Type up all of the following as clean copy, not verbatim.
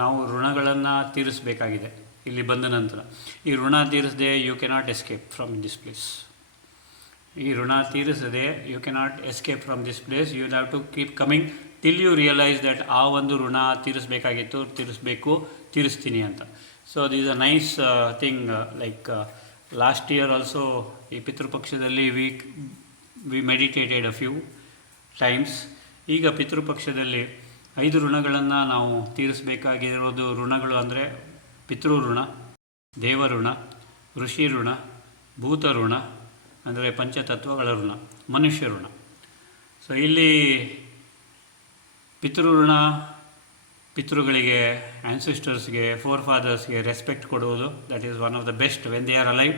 ನಾವು ಋಣಗಳನ್ನು ತೀರಿಸಬೇಕಾಗಿದೆ ಇಲ್ಲಿ ಬಂದ ನಂತರ. ಈ ಋಣ ತೀರಿಸದೆ you cannot escape from this place. ಈ ಋಣ ತೀರಿಸದೆ you cannot escape from this place. You have to keep coming till you realise that ಆ ಒಂದು ಋಣ ತೀರಿಸಬೇಕಾಗಿತ್ತು, ತೀರಿಸ್ತೀನಿ ಅಂತ. So this a nice thing. Like last year also ಈ ಪಿತೃಪಕ್ಷದಲ್ಲಿ we meditated a few times. ಈಗ ಪಿತೃಪಕ್ಷದಲ್ಲಿ 5 ಋಣಗಳನ್ನು ನಾವು ತೀರಿಸಬೇಕಾಗಿರೋದು. ಋಣಗಳು ಅಂದರೆ ಪಿತೃ ಋಣ, ದೇವ ಋಣ, ಋಷಿ ಋಣ, ಭೂತ ಋಣ ಅಂದರೆ ಪಂಚತತ್ವಗಳ ಋಣ, ಮನುಷ್ಯ ಋಣ. ಸೊ ಇಲ್ಲಿ ಪಿತೃ ಋಣ, ಪಿತೃಗಳಿಗೆ, ಆ್ಯನ್ಸಿಸ್ಟರ್ಸ್ಗೆ, ಫೋರ್ ಫಾದರ್ಸ್ಗೆ ರೆಸ್ಪೆಕ್ಟ್ ಕೊಡುವುದು. That is one of the best when they are alive.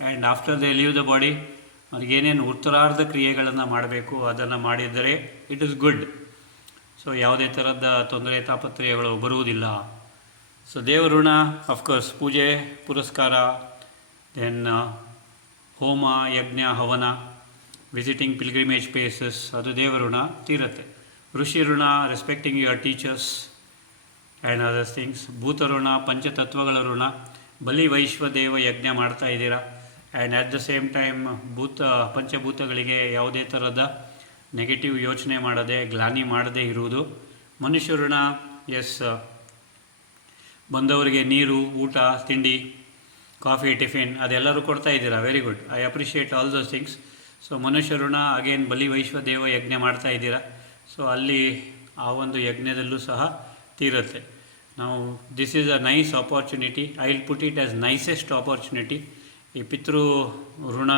And after they leave the body ಅವ್ರಿಗೇನೇನು ಉತ್ತರಾರ್ಧ ಕ್ರಿಯೆಗಳನ್ನು ಮಾಡಬೇಕು ಅದನ್ನು ಮಾಡಿದರೆ ಇಟ್ ಈಸ್ ಗುಡ್. ಸೊ ಯಾವುದೇ ಥರದ ತೊಂದರೆ ತಾಪತ್ರಯಗಳು ಬರುವುದಿಲ್ಲ. ಸೊ ದೇವಋಣ ಅಫ್ಕೋರ್ಸ್ ಪೂಜೆ ಪುರಸ್ಕಾರ, ದೆನ್ ಹೋಮ ಯಜ್ಞ ಹವನ, ವಿಸಿಟಿಂಗ್ ಪಿಲ್ಗ್ರಿಮೇಜ್ ಪ್ಲೇಸಸ್, ಅದು ದೇವಋಣ ತೀರುತ್ತೆ. ಋಷಿ ಋಣ respecting your teachers and others things. ಭೂತ ಋಣ ಪಂಚತತ್ವಗಳ ಋಣ, ಬಲಿ ವೈಶ್ವದೇವ ಯಜ್ಞ ಮಾಡ್ತಾ ಇದ್ದೀರಾ. And at the same time ಪಂಚಭೂತಗಳಿಗೆ ಯಾವುದೇ ಥರದ ನೆಗೆಟಿವ್ ಯೋಚನೆ ಮಾಡದೆ, ಗ್ಲಾನಿ ಮಾಡದೇ ಇರುವುದು. ಮನುಷ್ಯ ಋಣ, ಎಸ್, ಬಂದವರಿಗೆ ನೀರು, ಊಟ, ತಿಂಡಿ, ಕಾಫಿ, ಟಿಫಿನ್ ಅದೆಲ್ಲರೂ ಕೊಡ್ತಾ ಇದ್ದೀರಾ. Very good, I appreciate all those things. So ಮನುಷ್ಯ ಋಣ ಅಗೇನ್ ಬಲಿ ವೈಶ್ವದೇವ ಯಜ್ಞ ಮಾಡ್ತಾ ಇದ್ದೀರಾ. ಸೊ ಅಲ್ಲಿ ಆ ಒಂದು ಯಜ್ಞದಲ್ಲೂ ಸಹ ತೀರುತ್ತೆ. ನಾವು this is a nice opportunity. I will put it as nicest opportunity. ಈ ಪಿತೃ ಋಣ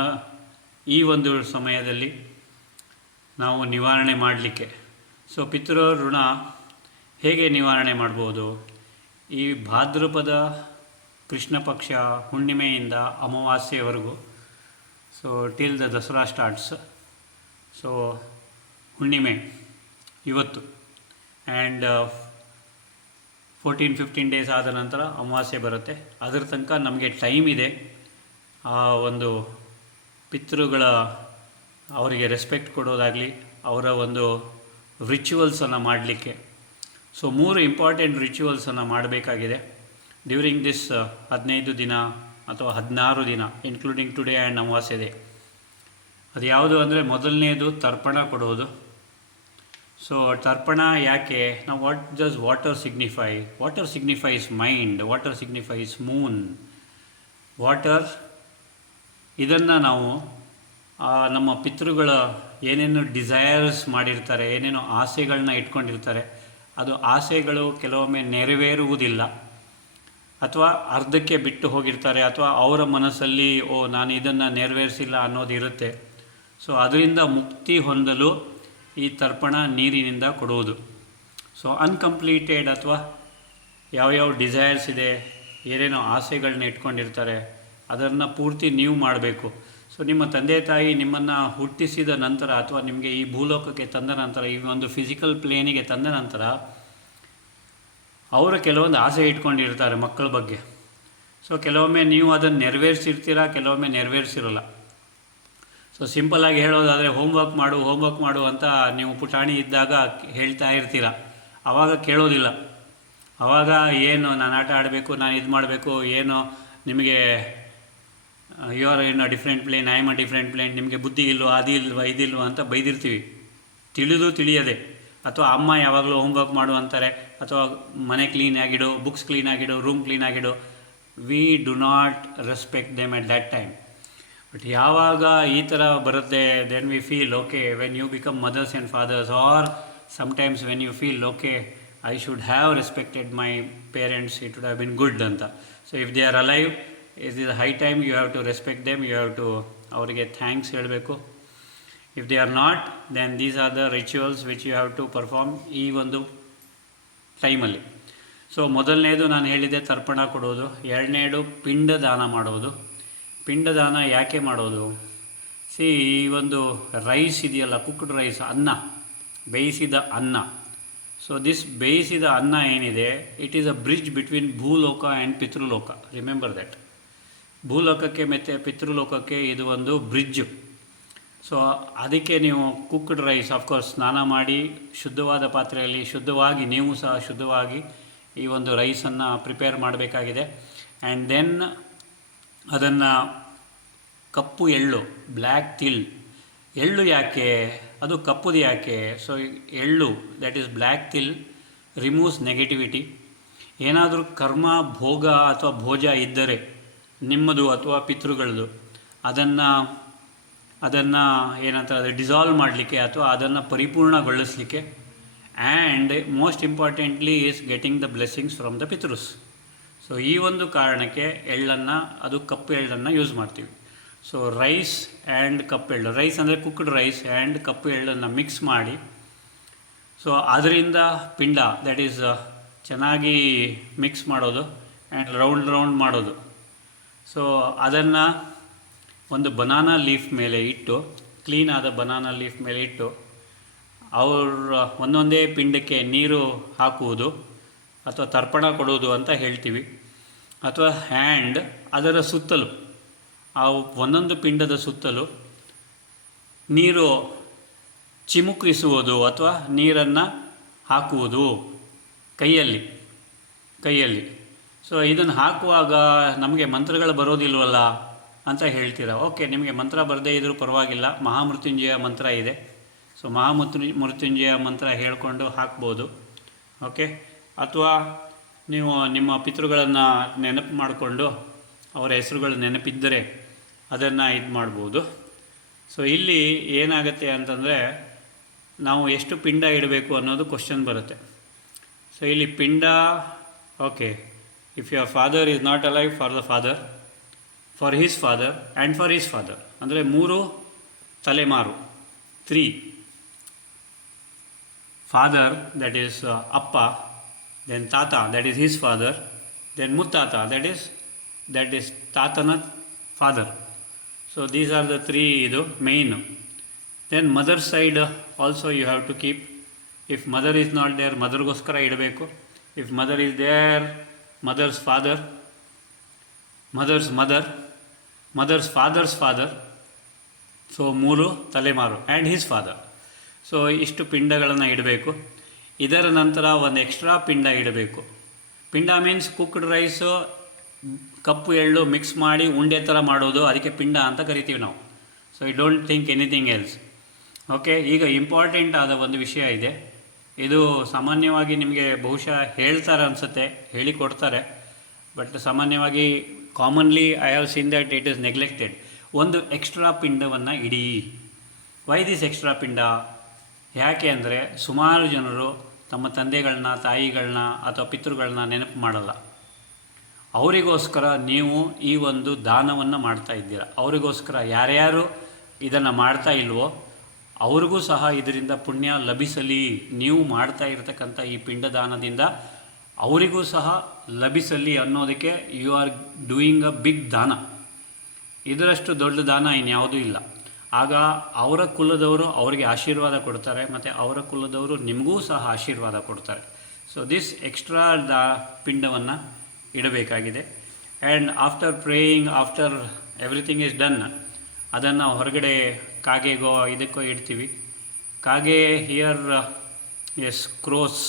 ಈ ಒಂದು ಸಮಯದಲ್ಲಿ ನಾವು ನಿವಾರಣೆ ಮಾಡಲಿಕ್ಕೆ. ಸೊ ಪಿತೃ ಋಣ ಹೇಗೆ ನಿವಾರಣೆ ಮಾಡ್ಬೋದು? ಈ ಭಾದ್ರಪದ ಕೃಷ್ಣ ಪಕ್ಷ ಹುಣ್ಣಿಮೆಯಿಂದ ಅಮಾವಾಸ್ಯೆವರೆಗೂ, so till the Dasara starts. So ಹುಣ್ಣಿಮೆ ಇವತ್ತು, ಆ್ಯಂಡ್ 14-15 ಡೇಸ್ ಆದ ನಂತರ ಅಮಾವಾಸ್ಯೆ ಬರುತ್ತೆ. ಅದರ ತನಕ ನಮಗೆ ಟೈಮ್ ಇದೆ ಆ ಒಂದು ಪಿತೃಗಳ ಅವರಿಗೆ ರೆಸ್ಪೆಕ್ಟ್ ಕೊಡೋದಾಗಲಿ, ಅವರ ಒಂದು ರಿಚುವಲ್ಸನ್ನು ಮಾಡಲಿಕ್ಕೆ. ಸೊ 3 ಇಂಪಾರ್ಟೆಂಟ್ ರಿಚುವಲ್ಸನ್ನು ಮಾಡಬೇಕಾಗಿದೆ ಡ್ಯೂರಿಂಗ್ ದಿಸ್ 15 ದಿನ ಅಥವಾ 16 ದಿನ, ಇನ್ಕ್ಲೂಡಿಂಗ್ ಟುಡೇ ಆ್ಯಂಡ್ ಅಮಾವಾಸ್ಯೆ ಡೇ. ಅದು ಯಾವುದು ಅಂದರೆ ಮೊದಲನೇದು ತರ್ಪಣ ಕೊಡೋದು. ಸೊ ತರ್ಪಣ ಯಾಕೆ? ನಾವು what does water signify? Water signifies mind, water signifies Moon. Water ಇದನ್ನು ನಾವು ನಮ್ಮ ಪಿತೃಗಳ ಏನೇನು ಡಿಸೈರ್ಸ್ ಮಾಡಿರ್ತಾರೆ, ಏನೇನು ಆಸೆಗಳನ್ನ ಇಟ್ಕೊಂಡಿರ್ತಾರೆ, ಅದು ಆಸೆಗಳು ಕೆಲವೊಮ್ಮೆ ನೆರವೇರುವುದಿಲ್ಲ, ಅಥವಾ ಅರ್ಧಕ್ಕೆ ಬಿಟ್ಟು ಹೋಗಿರ್ತಾರೆ, ಅಥವಾ ಅವರ ಮನಸ್ಸಲ್ಲಿ ನಾನು ಇದನ್ನು ನೆರವೇರಿಸಿಲ್ಲ ಅನ್ನೋದಿರುತ್ತೆ. ಸೊ ಅದರಿಂದ ಮುಕ್ತಿ ಹೊಂದಲು ಈ ತರ್ಪಣ ನೀರಿನಿಂದ ಕೊಡುವುದು. ಸೊ ಅನ್ಕಂಪ್ಲೀಟೆಡ್ ಅಥವಾ ಯಾವ್ಯಾವ ಡಿಸೈರ್ಸ್ ಇದೆ, ಏನೇನೋ ಆಸೆಗಳನ್ನ ಇಟ್ಕೊಂಡಿರ್ತಾರೆ, ಅದನ್ನು ಪೂರ್ತಿ ನೀವು ಮಾಡಬೇಕು. ಸೊ ನಿಮ್ಮ ತಂದೆ ತಾಯಿ ನಿಮ್ಮನ್ನು ಹುಟ್ಟಿಸಿದ ನಂತರ ಅಥವಾ ನಿಮಗೆ ಈ ಭೂಲೋಕಕ್ಕೆ ತಂದ ನಂತರ, ಈ ಒಂದು ಫಿಸಿಕಲ್ ಪ್ಲೇನಿಗೆ ತಂದ ನಂತರ ಅವರು ಕೆಲವೊಂದು ಆಸೆ ಇಟ್ಕೊಂಡಿರ್ತಾರೆ ಮಕ್ಕಳ ಬಗ್ಗೆ. ಸೊ ಕೆಲವೊಮ್ಮೆ ನೀವು ಅದನ್ನು ನೆರವೇರಿಸಿರ್ತೀರ, ಕೆಲವೊಮ್ಮೆ ನೆರವೇರಿಸಿರೋಲ್ಲ. ಸೊ ಸಿಂಪಲ್ಲಾಗಿ ಹೇಳೋದಾದರೆ ಹೋಮ್ವರ್ಕ್ ಮಾಡು ಅಂತ ನೀವು ಪುಟಾಣಿ ಇದ್ದಾಗ ಹೇಳ್ತಾ ಇರ್ತೀರ. ಆವಾಗ ಕೇಳೋದಿಲ್ಲ. ಆವಾಗ ಏನು ನಾನು ಆಟ ಆಡಬೇಕು, ನಾನು ಇದು ಮಾಡಬೇಕು, ಏನು ನಿಮಗೆ you are in a different plane, I am a different plane, ನಿಮಗೆ ಬುದ್ಧಿ ಇಲ್ವೋ, ಅದಿಲ್ವ ಇದಿಲ್ವ ಅಂತ ಬೈದಿರ್ತೀವಿ, ತಿಳಿಯದೆ. ಅಥವಾ ಅಮ್ಮ ಯಾವಾಗಲೂ ಹೋಮ್ವರ್ಕ್ ಮಾಡು ಅಂತಾರೆ, ಅಥವಾ ಮನೆ ಕ್ಲೀನಾಗಿಡು, ಬುಕ್ಸ್ ಕ್ಲೀನಾಗಿಡು, ರೂಮ್ ಕ್ಲೀನಾಗಿಡು. We do not respect them at that time. But ಯಾವಾಗ ಈ ಥರ ಬರುತ್ತೆ, then we feel okay when you become mothers and fathers, or sometimes when you feel okay I should have respected my parents, it would have been good ಅಂತ. So if they are alive, is is high time you have to respect them, you have to ಅವರಿಗೆ thanks ಹೇಳಬೇಕು. If they are not, then these are the rituals which you have to perform ಈ ಒಂದು ಟೈಮಲ್ಲಿ. So ಮೊದಲನೇದು ನಾನು ಹೇಳಿದೆ ತರ್ಪಣ ಕೊಡೋದು. ಎರಡನೇದು ಪಿಂಡದಾನ ಮಾಡೋದು. ಪಿಂಡದಾನ ಯಾಕೆ ಮಾಡೋದು? ಸಿ, ಈ ಒಂದು ರೈಸ್ ಇದೆಯಲ್ಲ, ಕುಕ್ಡ್ ರೈಸ್, ಅನ್ನ, ಬೇಯಿಸಿದ ಅನ್ನ. ಸೊ ದಿಸ್ ಬೇಯಿಸಿದ ಅನ್ನ ಏನಿದೆ, it is a bridge between ಭೂಲೋಕ ಆ್ಯಂಡ್ ಪಿತೃಲೋಕ. Remember that. ಭೂಲೋಕಕ್ಕೆ ಮತ್ತು ಪಿತೃಲೋಕಕ್ಕೆ ಇದು ಒಂದು ಬ್ರಿಡ್ಜ್. ಸೊ ಅದಕ್ಕೆ ನೀವು ಕುಕ್ಡ್ ರೈಸ್, ಆಫ್ಕೋರ್ಸ್ ಸ್ನಾನ ಮಾಡಿ ಶುದ್ಧವಾದ ಪಾತ್ರೆಯಲ್ಲಿ ಶುದ್ಧವಾಗಿ, ನೀವು ಸಹ ಶುದ್ಧವಾಗಿ ಈ ಒಂದು ರೈಸನ್ನು ಪ್ರಿಪೇರ್ ಮಾಡಬೇಕಾಗಿದೆ. ಆ್ಯಂಡ್ ದೆನ್ ಅದನ್ನು ಕಪ್ಪು ಎಳ್ಳು, ಬ್ಲ್ಯಾಕ್ ತಿಲ್, ಎಳ್ಳು ಯಾಕೆ, ಅದು ಕಪ್ಪುದು ಯಾಕೆ? ಸೊ ಎಳ್ಳು, that is black til, removes negativity. ಏನಾದರೂ ಕರ್ಮ, ಭೋಗ ಅಥವಾ ಭೋಜ ಇದ್ದರೆ ನಿಮ್ಮದು ಅಥವಾ ಪಿತೃಗಳದು, ಅದನ್ನು ಏನಂತಾರೆ, ಡಿಸಾಲ್ವ್ ಮಾಡಲಿಕ್ಕೆ ಅಥವಾ ಅದನ್ನು ಪರಿಪೂರ್ಣಗೊಳಿಸಲಿಕ್ಕೆ. And most importantly is getting the blessings from the ಪಿತೃಸ್. ಸೊ ಈ ಒಂದು ಕಾರಣಕ್ಕೆ ಎಳ್ಳನ್ನು, ಅದು ಕಪ್ಪು ಎಳ್ಳನ್ನು ಯೂಸ್ ಮಾಡ್ತೀವಿ. ಸೊ ರೈಸ್ ಆ್ಯಂಡ್ ಕಪ್ಪು ಎಳ್ಳು, ರೈಸ್ ಅಂದರೆ ಕುಕ್ಡ್ ರೈಸ್ ಆ್ಯಂಡ್ ಕಪ್ಪು ಎಳ್ಳನ್ನು ಮಿಕ್ಸ್ ಮಾಡಿ, ಸೊ ಅದರಿಂದ ಪಿಂಡ, ದ್ಯಾಟ್ ಈಸ್ ಚೆನ್ನಾಗಿ ಮಿಕ್ಸ್ ಮಾಡೋದು ಆ್ಯಂಡ್ ರೌಂಡ್ ಮಾಡೋದು. ಸೊ ಅದನ್ನು ಒಂದು ಬನಾನಾ ಲೀಫ್ ಮೇಲೆ ಇಟ್ಟು, ಕ್ಲೀನಾದ ಬನಾನಾ ಲೀಫ್ ಮೇಲೆ ಇಟ್ಟು, ಒಂದೊಂದೇ ಪಿಂಡಕ್ಕೆ ನೀರು ಹಾಕುವುದು ಅಥವಾ ತರ್ಪಣ ಕೊಡುವುದು ಅಂತ ಹೇಳ್ತೀವಿ. ಅಥವಾ ಹ್ಯಾಂಡ್, ಅದರ ಸುತ್ತಲೂ, ಆ ಒಂದೊಂದು ಪಿಂಡದ ಸುತ್ತಲೂ ನೀರು ಚಿಮುಕಿಸುವುದು ಅಥವಾ ನೀರನ್ನು ಹಾಕುವುದು ಕೈಯಲ್ಲಿ. ಸೊ ಇದನ್ನು ಹಾಕುವಾಗ ನಮಗೆ ಮಂತ್ರಗಳು ಬರೋದಿಲ್ವಲ್ಲ ಅಂತ ಹೇಳ್ತೀರಾ. ಓಕೆ, ನಿಮಗೆ ಮಂತ್ರ ಬರದೇ ಇದ್ದರೂ ಪರವಾಗಿಲ್ಲ, ಮಹಾಮೃತ್ಯುಂಜಯ ಮಂತ್ರ ಇದೆ. ಸೊ ಮೃತ್ಯುಂಜಯ ಮಂತ್ರ ಹೇಳಿಕೊಂಡು ಹಾಕ್ಬೋದು. ಓಕೆ, ಅಥವಾ ನೀವು ನಿಮ್ಮ ಪಿತೃಗಳನ್ನು ನೆನಪು ಮಾಡಿಕೊಂಡು ಅವರ ಹೆಸರುಗಳು ನೆನಪಿದ್ದರೆ ಅದನ್ನು ಇದು ಮಾಡ್ಬೋದು. ಸೊ ಇಲ್ಲಿ ಏನಾಗುತ್ತೆ ಅಂತಂದರೆ, ನಾವು ಎಷ್ಟು ಪಿಂಡ ಇಡಬೇಕು ಅನ್ನೋದು ಕ್ವಶನ್ ಬರುತ್ತೆ. ಸೊ ಇಲ್ಲಿ ಪಿಂಡ, okay, if your father is not alive, for the father, for his father and for his father, ಅಂದರೆ 3 ತಲೆಮಾರು, 3 ಫಾದರ್, ದಟ್ ಈಸ್ ಅಪ್ಪ, ದೆನ್ ತಾತ, that is his father, then ಮುತ್ತಾತ, ದಟ್ ಈಸ್ ತಾತನ father. So these are the 3 ಇದು main. Then mother side also you have to keep. If mother is not there, ಮದರ್ಗೋಸ್ಕರ ಇಡಬೇಕು. If mother is there, mother's father, mother's mother, mother's father. So 3 ತಲೆಮಾರು and his father. So ಇಷ್ಟು ಪಿಂಡಗಳನ್ನು ಇಡಬೇಕು. ಇದರ ನಂತರ ಒಂದು extra ಪಿಂಡ ಇಡಬೇಕು. ಪಿಂಡ ಮೀನ್ಸ್ ಕುಕ್ಡ್ ರೈಸು, ಕಪ್ಪು ಎಳ್ಳು ಮಿಕ್ಸ್ ಮಾಡಿ ಉಂಡೆ ಥರ ಮಾಡೋದು, ಅದಕ್ಕೆ ಪಿಂಡ ಅಂತ ಕರಿತೀವಿ ನಾವು. So I don't think anything else. Okay, ಈಗ ಇಂಪಾರ್ಟೆಂಟ್ ಆದ ಒಂದು ವಿಷಯ ಇದೆ. ಇದು ಸಾಮಾನ್ಯವಾಗಿ ನಿಮಗೆ ಬಹುಶಃ ಹೇಳ್ತಾರೆ ಅನಿಸುತ್ತೆ, ಹೇಳಿಕೊಡ್ತಾರೆ, ಬಟ್ ಸಾಮಾನ್ಯವಾಗಿ commonly I have seen that it is neglected. ಒಂದು ಎಕ್ಸ್ಟ್ರಾ ಪಿಂಡವನ್ನು ಇಡಿ. ವೈ ದಿಸ್ ಎಕ್ಸ್ಟ್ರಾ ಪಿಂಡ? ಯಾಕೆ ಅಂದರೆ, ಸುಮಾರು ಜನರು ತಮ್ಮ ತಂದೆಗಳನ್ನ, ತಾಯಿಗಳನ್ನ ಅಥವಾ ಪಿತೃಗಳನ್ನ ನೆನಪು ಮಾಡಲ್ಲ. ಅವರಿಗೋಸ್ಕರ ನೀವು ಈ ಒಂದು ದಾನವನ್ನು ಮಾಡ್ತಾ ಇದ್ದೀರಾ. ಅವರಿಗೋಸ್ಕರ ಯಾರ್ಯಾರು ಇದನ್ನು ಮಾಡ್ತಾ ಇಲ್ವೋ ಅವ್ರಿಗೂ ಸಹ ಇದರಿಂದ ಪುಣ್ಯ ಲಭಿಸಲಿ. ನೀವು ಮಾಡ್ತಾ ಇರತಕ್ಕಂಥ ಈ ಪಿಂಡದಾನದಿಂದ ಅವರಿಗೂ ಸಹ ಲಭಿಸಲಿ ಅನ್ನೋದಕ್ಕೆ you are doing a big ದಾನ. ಇದರಷ್ಟು ದೊಡ್ಡ ದಾನ ಇನ್ಯಾವುದೂ ಇಲ್ಲ. ಆಗ ಅವರ ಕುಲದವರು ಅವರಿಗೆ ಆಶೀರ್ವಾದ ಕೊಡ್ತಾರೆ, ಮತ್ತು ಅವರ ಕುಲದವರು ನಿಮಗೂ ಸಹ ಆಶೀರ್ವಾದ ಕೊಡ್ತಾರೆ. ಸೊ ದಿಸ್ ಎಕ್ಸ್ಟ್ರಾ ಪಿಂಡವನ್ನು ಇಡಬೇಕಾಗಿದೆ. And after praying, after everything is done, ಅದನ್ನು ಹೊರಗಡೆ ಕಾಗೆಗೋ ಇದಕ್ಕೋ ಇಡ್ತೀವಿ. ಕಾಗೆ ಹಿಯರ್ ಎಸ್ ಕ್ರೋಸ್.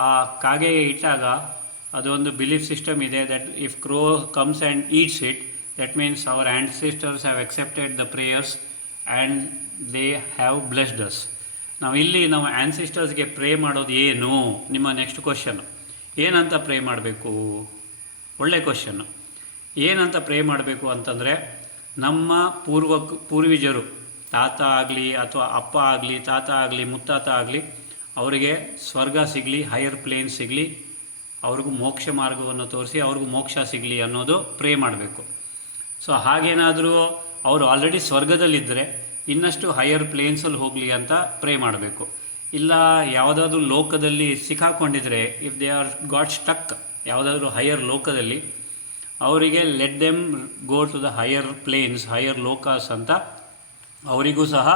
ಆ ಕಾಗೆ ಇಟ್ಟಾಗ ಅದೊಂದು ಬಿಲೀಫ್ ಸಿಸ್ಟಮ್ ಇದೆ that if crow comes and eats it, that means our ancestors have accepted the prayers and they have blessed us. ನಾವು ಇಲ್ಲಿ ನಾವು ಆ್ಯನ್ಸಿಸ್ಟರ್ಸ್ಗೆ ಪ್ರೇ ಮಾಡೋದು ಏನು? ನಿಮ್ಮ ನೆಕ್ಸ್ಟ್ ಕ್ವಶನ್ನು ಏನಂತ ಪ್ರೇ ಮಾಡಬೇಕು? ಒಳ್ಳೆ ಕ್ವಶನ್ನು. ಏನಂತ ಪ್ರೇ ಮಾಡಬೇಕು ಅಂತಂದರೆ, ನಮ್ಮ ಪೂರ್ವಜರು, ತಾತ ಆಗಲಿ ಅಥವಾ ಅಪ್ಪ ಆಗಲಿ, ತಾತ ಆಗಲಿ, ಮುತ್ತಾತ ಆಗಲಿ, ಅವರಿಗೆ ಸ್ವರ್ಗ ಸಿಗಲಿ, ಹೈಯರ್ ಪ್ಲೇನ್ ಸಿಗಲಿ, ಅವ್ರಿಗೂ ಮೋಕ್ಷ ಮಾರ್ಗವನ್ನು ತೋರಿಸಿ ಅವ್ರಿಗೂ ಮೋಕ್ಷ ಸಿಗಲಿ ಅನ್ನೋದು ಪ್ರೇ ಮಾಡಬೇಕು. ಸೊ ಹಾಗೇನಾದರೂ ಅವರು ಆಲ್ರೆಡಿ ಸ್ವರ್ಗದಲ್ಲಿದ್ದರೆ ಇನ್ನಷ್ಟು ಹೈಯರ್ ಪ್ಲೇನ್ಸಲ್ಲಿ ಹೋಗಲಿ ಅಂತ ಪ್ರೇ ಮಾಡಬೇಕು. ಇಲ್ಲ ಯಾವುದಾದ್ರೂ ಲೋಕದಲ್ಲಿ ಸಿಕ್ಕಾಕೊಂಡಿದ್ರೆ, if they are got stuck ಯಾವುದಾದ್ರೂ ಹೈಯರ್ ಲೋಕದಲ್ಲಿ, ಅವರಿಗೆ let them go to the higher planes, higher ಲೋಕಾಸ್ ಅಂತ ಅವರಿಗೂ ಸಹ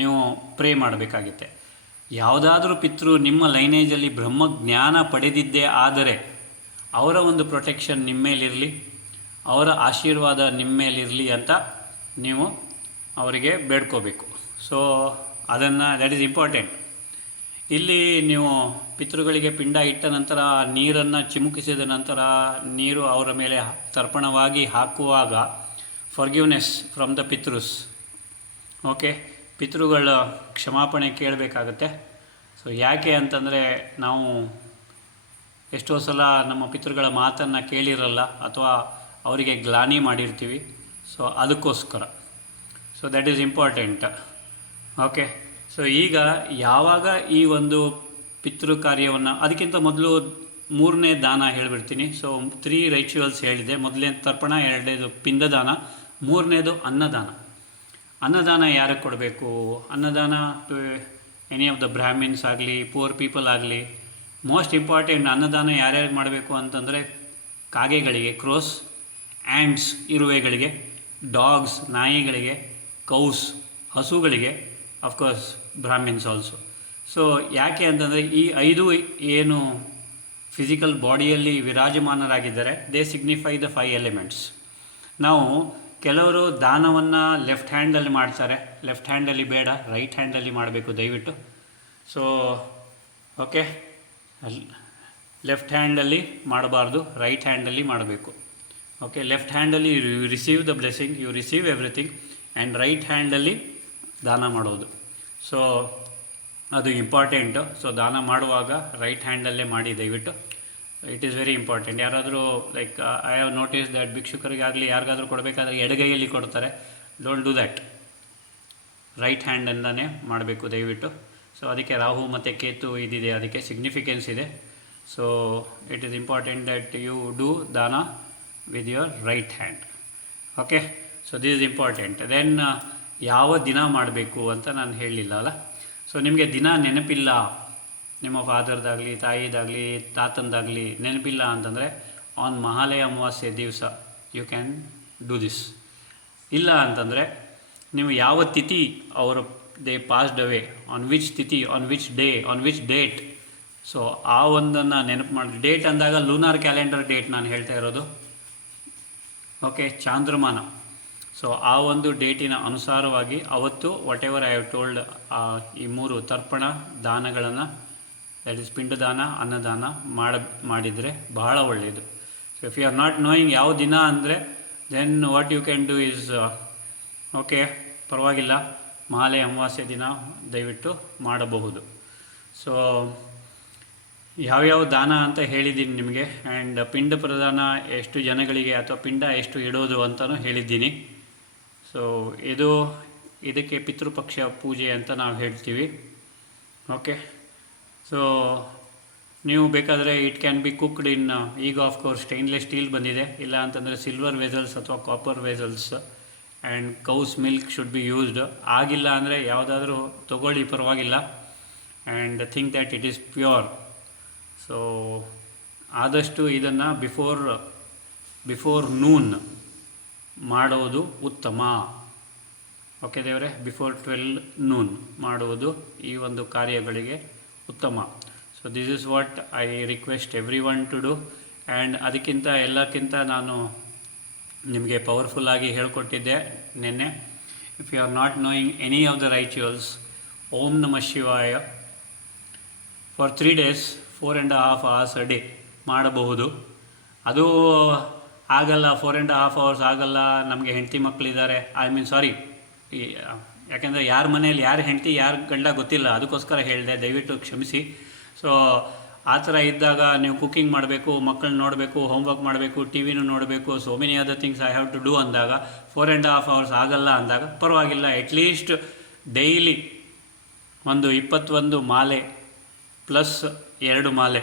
ನೀವು ಪ್ರೇ ಮಾಡಬೇಕಾಗುತ್ತೆ. ಯಾವುದಾದ್ರೂ ಪಿತೃ ನಿಮ್ಮ ಲೈನೇಜಲ್ಲಿ ಬ್ರಹ್ಮಜ್ಞಾನ ಪಡೆದಿದ್ದೇ ಆದರೆ ಅವರ ಒಂದು ಪ್ರೊಟೆಕ್ಷನ್ ನಿಮ್ಮ ಮೇಲಿರಲಿ, ಅವರ ಆಶೀರ್ವಾದ ನಿಮ್ಮ ಮೇಲಿರಲಿ ಅಂತ ನೀವು ಅವರಿಗೆ ಬೇಡ್ಕೋಬೇಕು. ಸೊ ಅದನ್ನು, ದ್ಯಾಟ್ ಈಸ್ ಇಂಪಾರ್ಟೆಂಟ್. ಇಲ್ಲಿ ನೀವು ಪಿತೃಗಳಿಗೆ ಪಿಂಡ ಇಟ್ಟ ನಂತರ ನೀರನ್ನು ಚಿಮುಕಿಸಿದ ನಂತರ ನೀರು ಅವರ ಮೇಲೆ ತರ್ಪಣವಾಗಿ ಹಾಕುವಾಗ ಫಾರ್ಗಿವ್ನೆಸ್ ಫ್ರಮ್ ದ ಪಿತೃಸ್. ಓಕೆ, ಪಿತೃಗಳ ಕ್ಷಮಾಪಣೆ ಕೇಳಬೇಕಾಗತ್ತೆ. ಸೊ ಯಾಕೆ ಅಂತಂದರೆ ನಾವು ಎಷ್ಟೋ ಸಲ ನಮ್ಮ ಪಿತೃಗಳ ಮಾತನ್ನು ಕೇಳಿರಲ್ಲ ಅಥವಾ ಅವರಿಗೆ ಗ್ಲಾನಿ ಮಾಡಿರ್ತೀವಿ. ಸೊ ಅದಕ್ಕೋಸ್ಕರ so that is important. Okay, so ಈಗ ಯಾವಾಗ ಈ ಒಂದು ಪಿತೃ ಕಾರ್ಯವನ್ನು, ಅದಕ್ಕಿಂತ ಮೊದಲು ಮೂರನೇ ದಾನ ಹೇಳಿಬಿಡ್ತೀನಿ. ಸೊ 3 ರೈಚುವಲ್ಸ್ ಹೇಳಿದೆ. ಮೊದಲನೇ ತರ್ಪಣ, ಎರಡನೇದು ಪಿಂಡದಾನ, ಮೂರನೇದು ಅನ್ನದಾನ. ಅನ್ನದಾನ ಯಾರಿಗೆ ಕೊಡಬೇಕು? ಅನ್ನದಾನ to any of the Brahmins ಆಗಲಿ, ಪೂರ್ ಪೀಪಲ್ ಆಗಲಿ. ಮೋಸ್ಟ್ ಇಂಪಾರ್ಟೆಂಟ್, ಅನ್ನದಾನ ಯಾರ್ಯಾರಿಗೆ ಮಾಡಬೇಕು ಅಂತಂದರೆ ಕಾಗೆಗಳಿಗೆ, ಕ್ರೋಸ್, ಆ್ಯಂಡ್ಸ್ ಇರುವೆಗಳಿಗೆ, ಡಾಗ್ಸ್ ನಾಯಿಗಳಿಗೆ, ಕೌಸ್ ಹಸುಗಳಿಗೆ, ಅಫ್ಕೋರ್ಸ್ ಬ್ರಾಹ್ಮಿನ್ಸ್ ಆಲ್ಸೋ. ಸೊ ಯಾಕೆ ಅಂತಂದರೆ ಈ 5 ಏನು ಫಿಸಿಕಲ್ ಬಾಡಿಯಲ್ಲಿ ವಿರಾಜಮಾನರಾಗಿದ್ದಾರೆ, ದೇ ಸಿಗ್ನಿಫೈ ದ 5 ಎಲಿಮೆಂಟ್ಸ್. ನಾವು ಕೆಲವರು ದಾನವನ್ನು ಲೆಫ್ಟ್ ಹ್ಯಾಂಡಲ್ಲಿ ಮಾಡ್ತಾರೆ. ಲೆಫ್ಟ್ ಹ್ಯಾಂಡಲ್ಲಿ ಬೇಡ, ರೈಟ್ ಹ್ಯಾಂಡಲ್ಲಿ ಮಾಡಬೇಕು ದಯವಿಟ್ಟು. ಸೊ ಓಕೆ, ಲೆಫ್ಟ್ ಹ್ಯಾಂಡಲ್ಲಿ ಮಾಡಬಾರ್ದು, ರೈಟ್ ಹ್ಯಾಂಡಲ್ಲಿ ಮಾಡಬೇಕು. ಓಕೆ, ಲೆಫ್ಟ್ ಹ್ಯಾಂಡಲ್ಲಿ you receive the blessing, you receive everything, and right ಹ್ಯಾಂಡಲ್ಲಿ ದಾನ ಮಾಡೋದು. ಸೊ ಅದು ಇಂಪಾರ್ಟೆಂಟು. ಸೊ ದಾನ ಮಾಡುವಾಗ ರೈಟ್ ಹ್ಯಾಂಡಲ್ಲೇ ಮಾಡಿ ದಯವಿಟ್ಟು. It is very important. ಯಾರಾದರೂ like I have notice that ಭಿಕ್ಷುಕರಿಗಾಗಲಿ ಯಾರಿಗಾದರೂ ಕೊಡಬೇಕಾದ್ರೆ ಎಡಗೈಯಲ್ಲಿ ಕೊಡ್ತಾರೆ. ಡೋಂಟ್ ಡೂ ದ್ಯಾಟ್, ರೈಟ್ ಹ್ಯಾಂಡಿಂದನೇ ಮಾಡಬೇಕು ದಯವಿಟ್ಟು. ಸೊ ಅದಕ್ಕೆ ರಾಹು ಮತ್ತು ಕೇತು ಇದಿದೆ, ಅದಕ್ಕೆ ಸಿಗ್ನಿಫಿಕೆನ್ಸ್ ಇದೆ. So it is important that you do ದಾನ with your right hand. Okay, so this is important. Then ಯಾವ ದಿನ ಮಾಡಬೇಕು ಅಂತ ನಾನು ಹೇಳಲಿಲ್ಲ ಅಲ್ಲ. ಸೊ ನಿಮಗೆ ದಿನ ನೆನಪಿಲ್ಲ, ನಿಮ್ಮ ಫಾದರ್ದಾಗಲಿ, ತಾಯಿದಾಗಲಿ, ತಾತಂದಾಗಲಿ ನೆನಪಿಲ್ಲ ಅಂತಂದರೆ ಆನ್ ಮಹಾಲಯ ಅಮಾವಾಸ್ಯೆ ದಿವಸ ಯು ಕ್ಯಾನ್ ಡೂ ದಿಸ್. ಇಲ್ಲ ಅಂತಂದರೆ ನೀವು ಯಾವ ತಿಥಿ ಅವರು they passed away, on which ತಿಥಿ, on which day, on which date. So ಆ ಒಂದನ್ನು ನೆನಪು ಮಾಡಿ. ಡೇಟ್ ಅಂದಾಗ ಲೂನಾರ್ ಕ್ಯಾಲೆಂಡರ್ ಡೇಟ್ ನಾನು ಹೇಳ್ತಾ ಇರೋದು. ಓಕೆ, ಚಾಂದ್ರಮಾನ. ಸೊ ಆ ಒಂದು ಡೇಟಿನ ಅನುಸಾರವಾಗಿ ಅವತ್ತು what ever I have told, ಈ 3 ತರ್ಪಣ ದಾನಗಳನ್ನು, ದಟ್ ಈಸ್ ಪಿಂಡದಾನ, ಅನ್ನದಾನ ಮಾಡಿದರೆ ಬಹಳ ಒಳ್ಳೆಯದು. So if you are not knowing ಯಾವ ದಿನ ಅಂದರೆ then what you can do is, okay ಪರವಾಗಿಲ್ಲ, ಮಹಾಲಯ ಅಮಾವಾಸ್ಯೆ ದಿನ ದಯವಿಟ್ಟು ಮಾಡಬಹುದು. ಸೊ ಯಾವ್ಯಾವ ದಾನ ಅಂತ ಹೇಳಿದ್ದೀನಿ ನಿಮಗೆ. ಆ್ಯಂಡ್ ಪಿಂಡ ಪ್ರದಾನ ಎಷ್ಟು ಜನಗಳಿಗೆ ಅಥವಾ ಪಿಂಡ ಎಷ್ಟು ಇಡೋದು ಅಂತಲೂ ಹೇಳಿದ್ದೀನಿ. ಸೊ ಇದಕ್ಕೆ ಪಿತೃಪಕ್ಷ ಪೂಜೆ ಅಂತ ನಾವು ಹೇಳ್ತೀವಿ. ಓಕೆ, ಸೊ ನೀವು ಬೇಕಾದರೆ it can be cooked in, ಈಗ ಆಫ್ಕೋರ್ಸ್ ಸ್ಟೈನ್ಲೆಸ್ ಸ್ಟೀಲ್ ಬಂದಿದೆ, ಇಲ್ಲ ಅಂತಂದರೆ ಸಿಲ್ವರ್ ವೆಸಲ್ಸ್ ಅಥವಾ copper vessels. And cow's milk should be used. ಆಗಿಲ್ಲ ಅಂದರೆ ಯಾವುದಾದ್ರೂ ತೊಗೊಳ್ಳಿ, ಪರವಾಗಿಲ್ಲ. And think that it is pure. So ಆದಷ್ಟು ಇದನ್ನು ಬಿಫೋರ್ ನೂನ್ ಮಾಡೋದು ಉತ್ತಮ. ಓಕೆ ದೇವರೇ, ಬಿಫೋರ್ 12 noon ಮಾಡುವುದು ಈ ಒಂದು ಕಾರ್ಯಗಳಿಗೆ ಉತ್ತಮ. So this is what I request every one to do. And ಅದಕ್ಕಿಂತ ಎಲ್ಲಕ್ಕಿಂತ ನಾನು ನಿಮಗೆ ಪವರ್ಫುಲ್ಲಾಗಿ ಹೇಳ್ಕೊಟ್ಟಿದ್ದೆ ನಿನ್ನೆ. If you are not knowing any of the rituals, Om Namah Shivaya for 3 days 4.5 hours a day ಮಾಡಬಹುದು. ಅದು ಆಗಲ್ಲ, 4.5 hours ಆಗಲ್ಲ, ನಮಗೆ ಹೆಂಡತಿ ಮಕ್ಕಳಿದ್ದಾರೆ, ಸಾರಿ, ಯಾಕೆಂದರೆ ಯಾರ ಮನೆಯಲ್ಲಿ ಯಾರು ಹೆಂಡತಿ ಯಾರು ಗಂಡ ಗೊತ್ತಿಲ್ಲ, ಅದಕ್ಕೋಸ್ಕರ ಹೇಳಿದೆ, ದಯವಿಟ್ಟು ಕ್ಷಮಿಸಿ. ಸೊ ಆ ಥರ ಇದ್ದಾಗ ನೀವು ಕುಕ್ಕಿಂಗ್ ಮಾಡಬೇಕು, ಮಕ್ಕಳನ್ನ ನೋಡಬೇಕು, ಹೋಮ್ವರ್ಕ್ ಮಾಡಬೇಕು, ಟಿ ವಿನೂ ನೋಡಬೇಕು, so many other things I have to do ಅಂದಾಗ 4.5 hours ಆಗಲ್ಲ ಅಂದಾಗ ಪರವಾಗಿಲ್ಲ, ಅಟ್ಲೀಸ್ಟ್ ಡೈಲಿ ಒಂದು 21 ಮಾಲೆ ಪ್ಲಸ್ 2 ಮಾಲೆ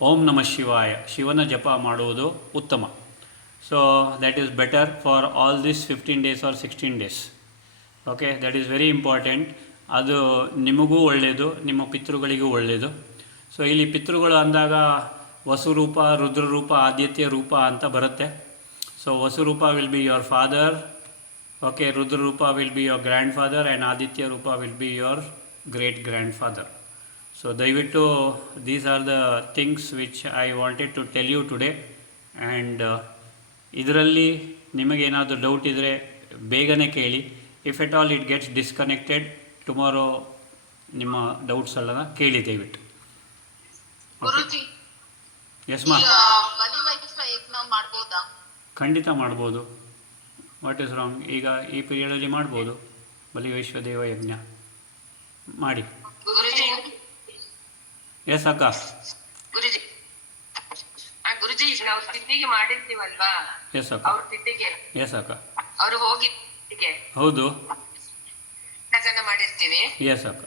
ಓಂ ನಮಃ ಶಿವಾಯ ಶಿವನ ಜಪ ಮಾಡುವುದು ಉತ್ತಮ. So that is better for all this 15 days or 16 days. Okay, that is very important. ಅದು ನಿಮಗೂ ಒಳ್ಳೆಯದು, ನಿಮ್ಮ ಪಿತೃಗಳಿಗೂ ಒಳ್ಳೆಯದು. ಸೊ ಇಲ್ಲಿ ಪಿತೃಗಳು ಅಂದಾಗ ವಸುರೂಪ, ರುದ್ರರೂಪ, ಆದಿತ್ಯ ರೂಪ ಅಂತ ಬರುತ್ತೆ. ಸೊ ವಸುರೂಪ will be your father, okay, ರುದ್ರರೂಪ will be your grandfather, and ಆದಿತ್ಯ ರೂಪ will be your great grandfather. So ದಯವಿಟ್ಟು these are the things which I wanted to tell you today. And ಇದರಲ್ಲಿ ನಿಮಗೇನಾದರೂ doubt ಇದ್ದರೆ ಬೇಗನೆ ಕೇಳಿ. If at all it gets disconnected, tomorrow ನಿಮ್ಮ doubts ಎಲ್ಲ ಕೇಳಿ ದಯವಿಟ್ಟು. ಗುರುಜಿ ಎಸ್ ಮಾ, ಬಲಿವೈಶ್ವ ಯಜ್ಞ ಮಾಡ್ಬೋದಾ? ಖಂಡಿತ ಮಾಡ್ಬೋದು. What is wrong? ಈಗ ಈ ಪೀರಿಯಡಲ್ಲಿ ಮಾಡ್ಬೋದು ಬಲಿವೈಶ್ವ ದೇವ ಯಜ್ಞ ಮಾಡಿ. ಗುರುಜಿ ಎಸ್ ಅಕ್ಕ. ಗುರುಜಿ ಗುರುಜಿ ನಾವು ತಿಥಿಗೆ ಮಾಡಿರ್ತೀವಲ್ವಾ? ಎಸ್ ಅಕ್ಕ. ಅವ್ರ ತಿಥಿಗೆ ಎಸ್ ಅಕ್ಕ. ಅವ್ರು ಹೋಗಿ ಹೌದು. ಪ್ರದಾನ ಮಾಡಿರ್ತೀವಿ. ಎಸ್ ಅಕ್ಕ.